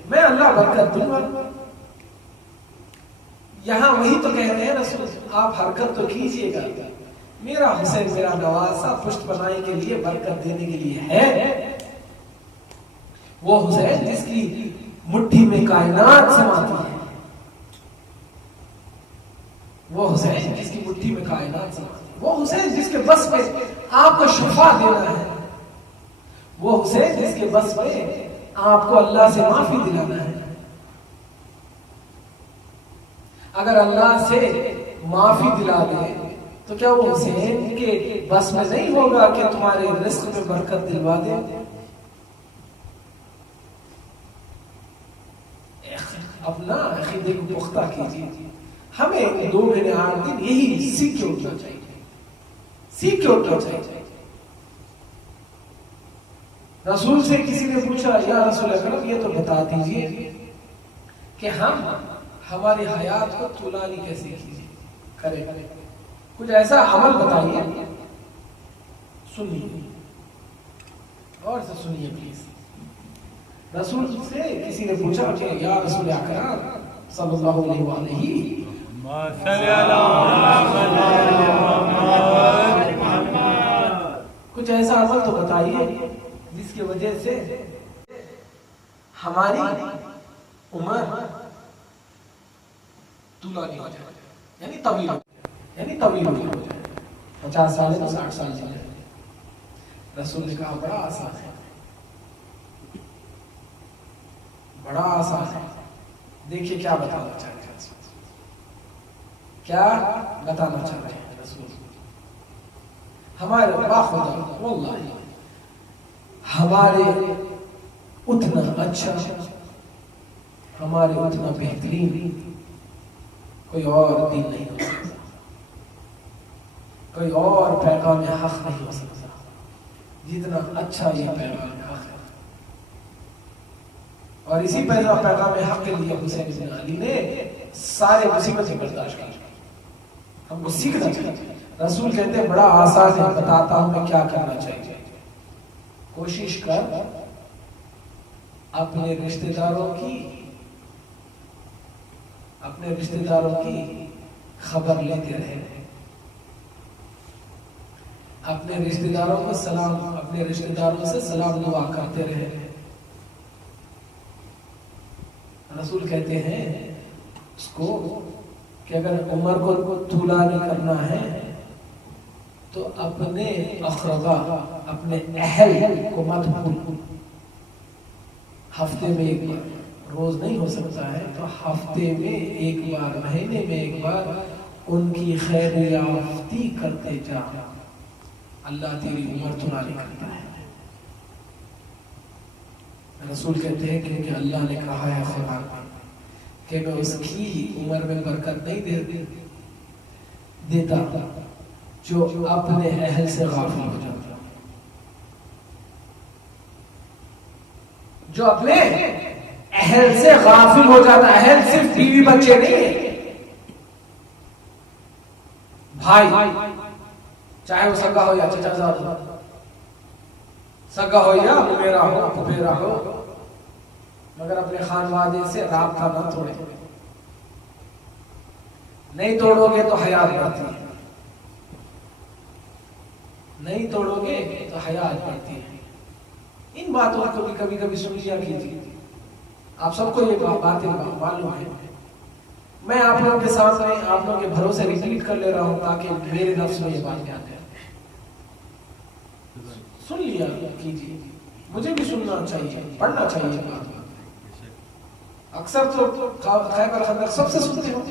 मैं अल्लाह बरकत दूंगा। यहां वही तो कह रहे हैं रसूल, आप हरकत तो कीजिएगा। मेरा हुसैन मेरा नवासा पुष्ट बनाने के लिए, बरकत देने के लिए है। वो हुसैन जिसकी मुट्ठी में कायनात समाती है, वो हुसैन जिसकी मुट्ठी में कायनात समाती है, वो हुसैन जिसके बस में आपको शिफा देना है, वो हुसैन जिसके बस में आपको अल्लाह से माफी दिलाना है। अगर अल्लाह से माफी दिला दे तो क्या वो हुसैन के बस में नहीं होगा कि तुम्हारे रिस्क में बरकत दिलवा दे? अपना अकीदे को पुख्ता कीजिए। हमें 2 महीने 8 दिन यही सीख के उठना चाहिए, सीख के उठना चाहिए। रसूल से किसी ने पूछा या रसूल अकरम ये तो बता दीजिए कि हम हमारी हयात को तुलानी कैसे करें, कुछ ऐसा अमल बताइए। सुनिए और से सुनिए प्लीज। रसूल से किसी ने पूछा कि या रसूल अकरम सल्लल्लाहु अलैहि कुछ ऐसा अमल तो बताइए जिसकी वजह से हमारी उम्र तुलानी हो जाए, यानी तवील हो जाए। 50 साल है तो 60 साल चल जाए। रसूल ने कहा बड़ा आसान है, बड़ा आसान है। देखिए क्या बताना चाहते हैं, क्या बताना चाहते हैं रसूल। हमारे वल्लाही हमारे उतना अच्छा, हमारे उतना बेहतरीन कोई और दीन नहीं हो सकता, कोई और पैगाम हक नहीं हो सकता जितना अच्छा ये पैगाम हक है। और इसी पैगाम हक के लिए हुसैन इब्न अली ने सारे मुसीबतें बर्दाश्त की। हमको सीखना चाहिए। रसूल कहते हैं बड़ा आसान है, बताता हूं मैं क्या करना चाहिए। कोशिश कर अपने रिश्तेदारों की खबर लेते रहे, अपने रिश्तेदारों से सलाम दुआ करते रहे। रसूल कहते हैं उसको कि अगर उम्र को थूला नहीं करना है तो अपने अक़रबा, अपने अहल को मत भूल, हफ्ते में एक बार, रोज नहीं हो सकता है तो हफ्ते में एक बार, महीने में एक बार उनकी खैरियाफ्ती करते जा। अल्लाह तेरी उम्र तुरानी करता है। रसूल कहते हैं क्योंकि अल्लाह ने कहा है खुदा कि मैं उसकी उम्र में बरकत नहीं देता जो अपने अहल से गाफिल हो जाता, जो अपने अहल से गाफिल हो जाता। अहल सिर्फ बीवी बच्चे नहीं है, भाई, चाहे वो सगा हो या चचाजाद हो, सगा हो या मेरा हो, फुफेरा हो, मगर अपने खानवादे से राब्ता ना तोड़े। नहीं तोड़ोगे तो हयात बढ़ती है, नहीं तोड़ोगे तो हयात बढ़ती है। इन बातों को भी कभी कभी सुन लिया कीजिए। आप सबको ये बातें मालूम है, मैं आप लोगों के सामने, आप लोगों के भरोसे रिपीट कर ले रहा हूं ताकि मेरे नफ्स में ये बात आ जाए। सुन लिया कीजिए, मुझे भी सुनना चाहिए, पढ़ना चाहिए बात। अक्सर तो खैबर खंदक सबसे सुनते हो,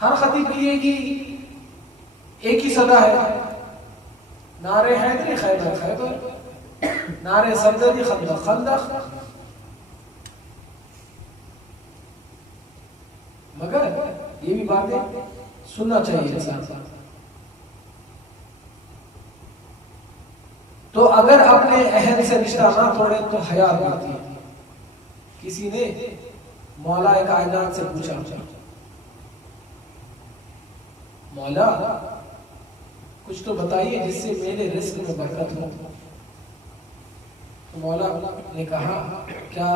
हर खतीब की एक ही सदा है, नारे हैदरी खैबर खैबर, नारे सदरी खंदक खंदक। मगर ये भी बातें सुनना चाहिए साथ साथ। तो अगर अपने अहल से रिश्ता ना तोड़े तो हयात बढ़ती है। किसी ने मौला कायनात से पूछा, मौला कुछ तो बताइए जिससे मेरे रिस्क में बरकत हो। तो मौला ने कहा, क्या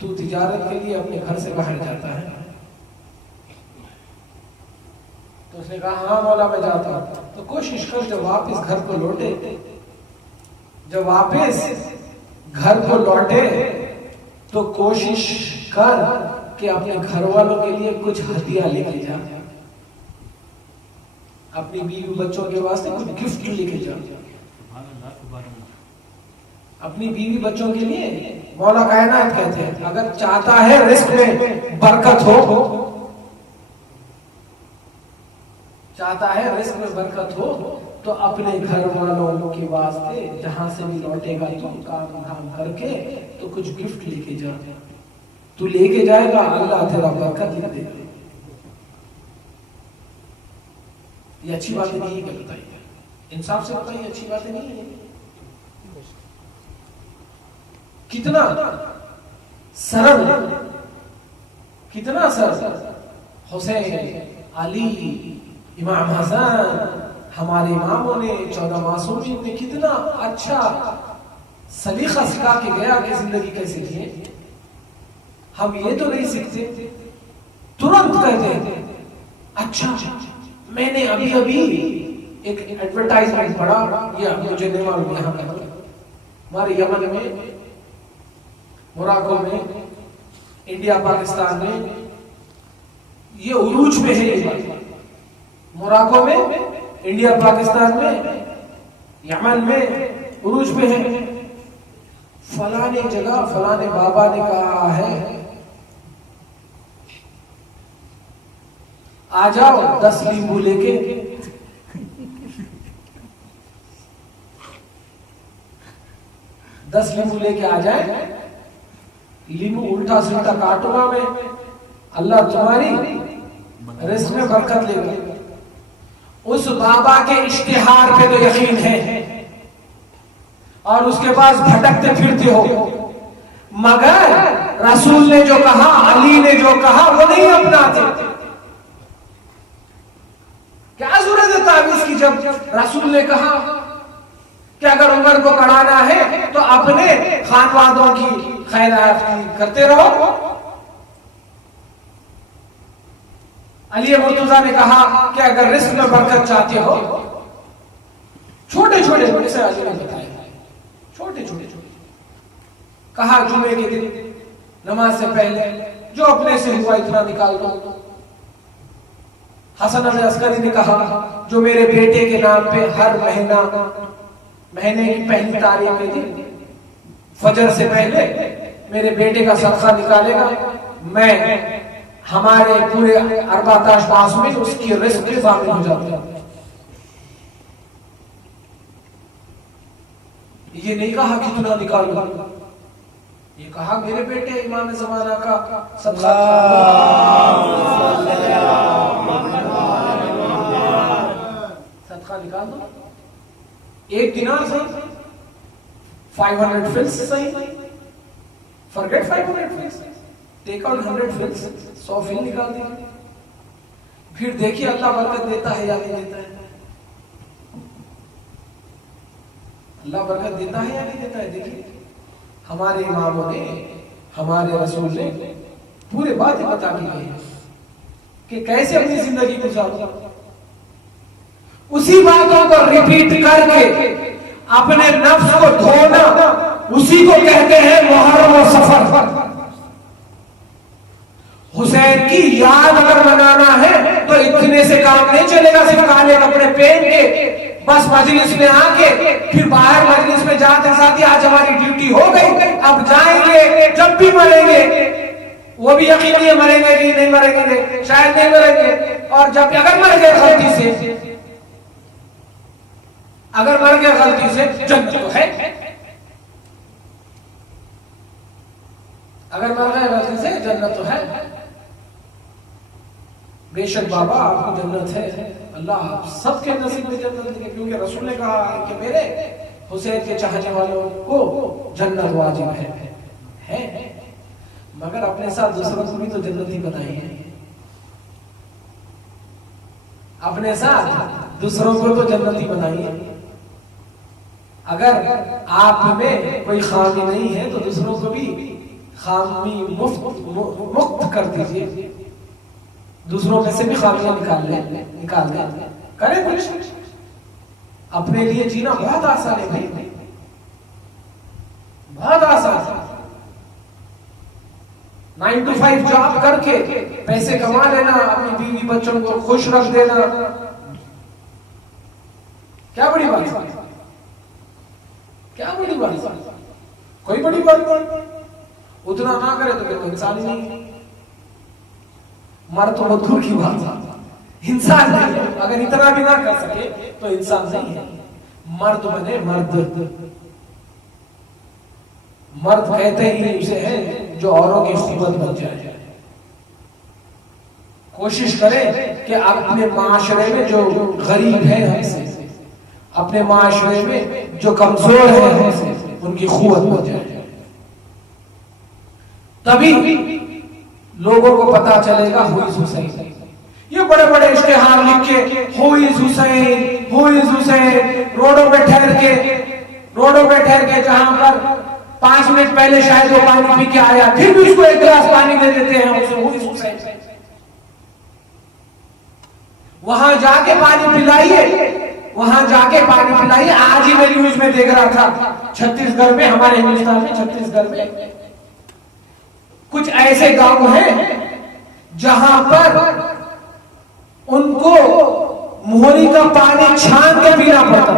तू तिजारत के लिए अपने घर से बाहर जाता है? तो उसने कहा, हाँ मौला मैं जाता हूं। तो कोशिश कर जब वापस घर को लौटे, जब वापस घर को लौटे तो कोशिश कर कि अपने घर वालों के लिए कुछ हदिया लेके जा, अपनी बीवी बच्चों के वास्ते कुछ गिफ्ट लेके जा, अपनी बीवी बच्चों के लिए। मौला कायनात कहते हैं अगर चाहता है रिस्क में बरकत हो, चाहता है रिस्क में बरकत हो, तो अपने घर वालों के वास्ते जहां से भी लौटेगा तो काम धाम करके तो कुछ गिफ्ट लेके जा। तू लेके जाएगा, अल्लाह तेरा बरकत लिख देगा। ये अच्छी बातें नहीं है, बताइए इंसाफ से बताइए, अच्छी बातें नहीं है। कितना सरल, कितना सरल। हुसैन, अली, इमाम हसन, हमारे इमामों ने, 14 मासूमीन ने कितना अच्छा सलीका सिखा के गया कि जिंदगी कैसे जिए। हम ये तो नहीं सीखते, तुरंत कहते हैं अच्छा मैंने अभी अभी एक एडवर्टाइजमेंट पढ़ा, या मुझे नहीं मालूम यहाँ का, हमारे यमन में, मोराको में, इंडिया पाकिस्तान में ये उरूज पे है। ये बात मोराको में, इंडिया पाकिस्तान में, यमन में उरूज पे है। फलाने जगह फलाने बाबा ने कहा है आ जाओ 10 नींबू लेके, 10 नींबू लेके आ जाए, नींबू उल्टा सीधा काटूंगा मैं, अल्लाह तुम्हारी रिस्क में बरकत लेगा। उस बाबा के इश्तिहार पे तो यकीन है और उसके पास भटकते फिरते हो, मगर रसूल ने जो कहा, अली ने जो कहा वो नहीं अपनाते। क्या जरूरत है तावीज की जब रसूल ने कहा कि अगर उम्र को बढ़ाना है तो अपने खानवादों की खैरात करते रहो। अली मुर्तजा ने कहा कि अगर रिस्क में बरकत चाहते हो, छोटे छोटे से अली ने बताया, छोटे छोटे कहा जुमे के दिन नमाज से पहले जो अपने से हुआ इतना निकाल दो। हसन अली अस्करी ने कहा जो मेरे बेटे के नाम पे हर महीने की पहली तारीख के दिन फजर से पहले मेरे बेटे का सदका निकालेगा, मैं हमारे पूरे अरबाताश मास में उसकी रिस्क में शामिल हो जाता है। ये नहीं कहा कितना निकालो, ये कहा मेरे बेटे इमाम ज़माना का सदका निकाल दो। एक दिनार सही, 500 फिल्स सही, फॉरगेट 500 फिल्स, टेक आउट 100 फिल्स, 100 फिल निकाल दिया। फिर देखिए अल्लाह बरकत देता है या नहीं देता है, अल्लाह बरकत देता है या नहीं देता है। देखिए हमारे इमामों ने, हमारे रसूल ने पूरे बातें बता दी गई कि कैसे अपनी जिंदगी गुजारो। उसी बातों को रिपीट करके अपने नफ्स को धोना, उसी को कहते हैं मुहर्रम और सफर। हुसैन की याद अगर मनाना है तो इतने से काम नहीं चलेगा, सिर्फ काले कपड़े पहन के बस मजलिस में आके फिर बाहर मजलिस में जाते साथ ही आज हमारी ड्यूटी हो गई, अब जाएंगे, जब भी मरेंगे, वो भी यकीन नहीं है मरेंगे कि नहीं मरेंगे, शायद नहीं मरेंगे, और जब अगर मर गए गलती से, अगर मर गए गलती से जन्नत तो है, अगर मर गए गलती से जन्नत तो है। बेशक बाबा आपको जन्नत है, अल्लाह सबके नसीब में जन्नत देंगे, क्योंकि रसूल ने कहा है कि मेरे हुसैन के चाहने वालों को जन्नत वाजिब है। मगर अपने साथ दूसरों को भी तो जन्नती बनाई है, अपने साथ दूसरों को तो जन्नती बनाई है। अगर आप में कोई खामी नहीं है तो दूसरों को भी खामी मुक्त कर दीजिए, दूसरों में से भी खामियां निकाल लें, करें कुछ। अपने लिए जीना बहुत आसान है भाई, बहुत आसान। 9 to 5 जॉब करके पैसे कमा लेना, अपनी बीवी बच्चों को खुश रख देना, क्या बड़ी बात है, क्या बड़ी बात, कोई बड़ी बात। उतना ना करे तो फिर इंसान ही नहीं, मर तो दूर की बात, इंसान नहीं। अगर इतना भी ना कर सके तो इंसान नहीं है। मर्द बने मर्द, मर्द कहते ही उसे है जो औरों की खुबत बन जाए। कोशिश करें कि अपने माशरे में जो गरीब है हमसे, अपने माशरे में जो कमजोर है हमसे, उनकी खुबत बन जाए, तभी लोगों को पता चलेगा हु इज हुसैन। ये बड़े बड़े इश्तिहार लिख के who is Hussain, who is Hussain, रोडों पे ठहर के जहां पर 5 मिनट पहले शायद वो पानी पी के आया, फिर भी उसको एक गिलास पानी दे देते हैं, उसे हु इज हुसैन। वहां जाके पानी पिलाइए, वहां जाके पानी पिलाइए। आज ही मैं न्यूज में देख रहा था, छत्तीसगढ़ में, हमारे हिंदुस्तान में छत्तीसगढ़ में कुछ ऐसे गांव हैं जहां पर उनको मोहरी का पानी छान के पीना पड़ता।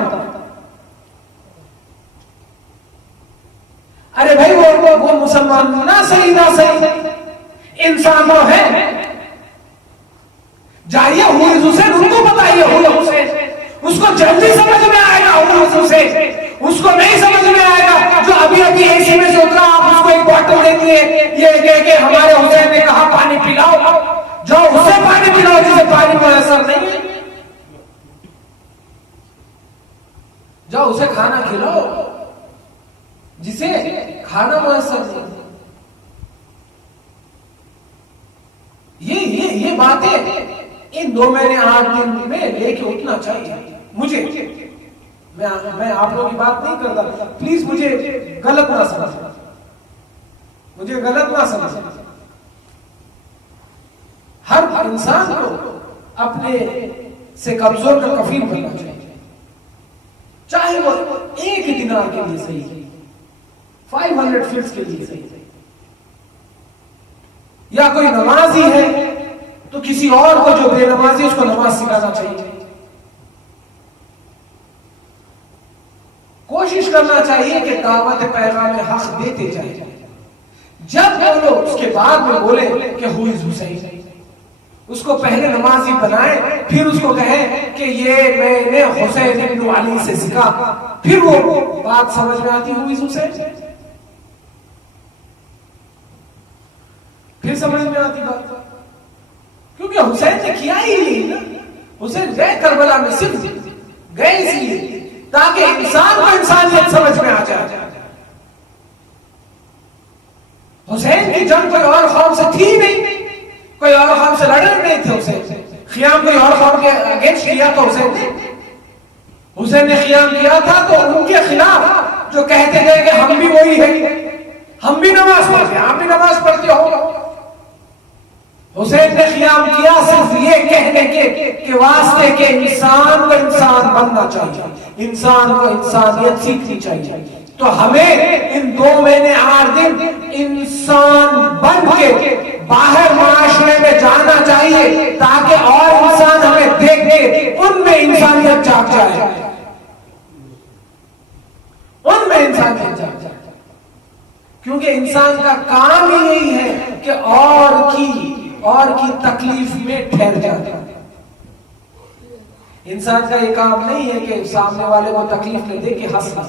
अरे भाई वो मुसलमान ना सही इंसान तो है, जाइए हु इज हुसैन उनको बताइए हु इज हुसैन, उसको जल्दी समझ में आएगा हु इज हुसैन। उसको नहीं समझ में आएगा जो अभी एसी में से उतरा, आप उसको एक बोतल दे दिए, ये कह के हमारे हुसैन ने कहा पानी पिलाओ, जाओ उसे पानी पिलाओ जिसे पानी मुयसर नहीं है, जाओ उसे खाना खिलाओ जिसे खाना मुयसर नहीं। ये बातें इन 2 महीने 8 दिन में लेके उठना चाहिए। मुझे मैं आप लोगों की बात नहीं करता, प्लीज मुझे गलत ना समझ, मुझे गलत ना समझ। हर इंसान को अपने से कमजोर का कफील बनना चाहिए, चाहे वो 1 दिनार के लिए सही, 500 फिल्स के लिए सही, या कोई नमाजी है तो किसी और को जो बेनमाजी उसको नमाज सिखाना चाहिए। कोशिश करना चाहिए कि दावत पैगाम हक देते जाए, उसके बाद में बोले कि हु इज हुसैन, उसको पहले नमाजी बनाए, फिर उसको कहे कि ये मैंने हुसैन इब्न अली से सीखा, फिर वो बात समझ में आती हु इज हुसैन, फिर समझ में आती बात। क्योंकि हुसैन ने किया ही नहीं ना, हुसैन गए करबला में सिर्फ गए इसलिए ताकि इंसान को इंसानियत समझ में आ जाए। हुसैन की जंग कोई और कौम से थी नहीं, कोई और कौम से लड़े नहीं थे। हुसैन खियाम कोई और कौम के अगेंस्ट किया तो हुसैन ने खियाम किया था, तो उनके खिलाफ जो कहते थे कि हम भी वही है, हम भी नमाज पढ़ते हैं, आप भी नमाज पढ़ते हो, हुसैन ने खियाम किया सिर्फ ये कहने के वास्ते के इंसान को इंसान बनना चाहिए, इंसान को इंसानियत सीखनी चाहिए। तो हमें इन 2 महीने 8 दिन इंसान बन के बाहर माशरे में जाना चाहिए ताकि और इंसान हमें देख के उनमें इंसानियत जाग जाए, उनमें इंसानियत जाग जाए। क्योंकि इंसान का काम ही यही है कि और की तकलीफ में ठहर जाता है। इंसान का ये काम नहीं है कि सामने वाले को तकलीफ में देख के हंसना,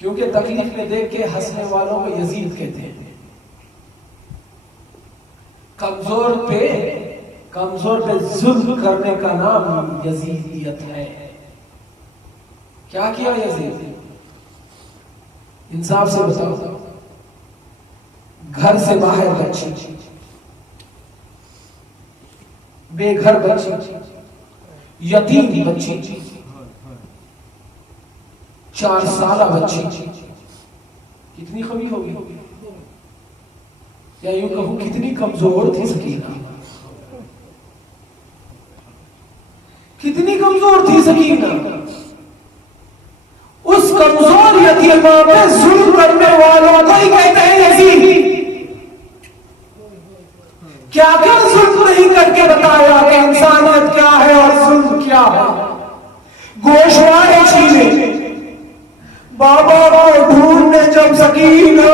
क्योंकि तकलीफ में देख के हंसने वालों को यजीद कहते हैं। कमजोर पे जुल्म करने का नाम यजीदियत है। क्या किया यजीद? इंसाफ से बताओ, घर से बाहर बच्ची, बेघर बच्ची, यतीम बच्ची, 4 साल बच्ची, कितनी कमी होगी, या यूं कहूं कितनी कमजोर थी सकीना, कितनी कमजोर थी सकीना। उस कमजोर यतीमा पे जुल्म करने वालों को ही कहते हैं यजीद। क्या क्या जुल्म नहीं करके बताया कि इंसानियत क्या है और जुल्म क्या है। गोशवारे छीने, बाबा को ढूंढने जब सकीना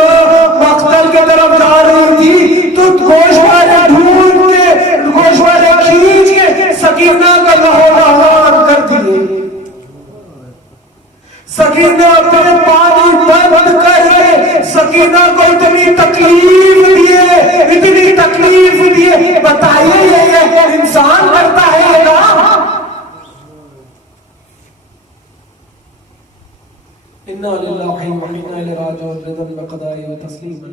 मक्तल की तरफ जा रही थी तो गोशवारे ढूंढ के, गोशवारे खींच के सकीना का लहू कर दिए। सकीना पे पानी बंद करके सकीना को इतनी तकलीफ दिए, बताइए ये इंसान करता है ये काम? इन्ना लिल्लाहि व इन्ना इलैहि राजिऊन, रिदन व क़दाई व तस्लीमन।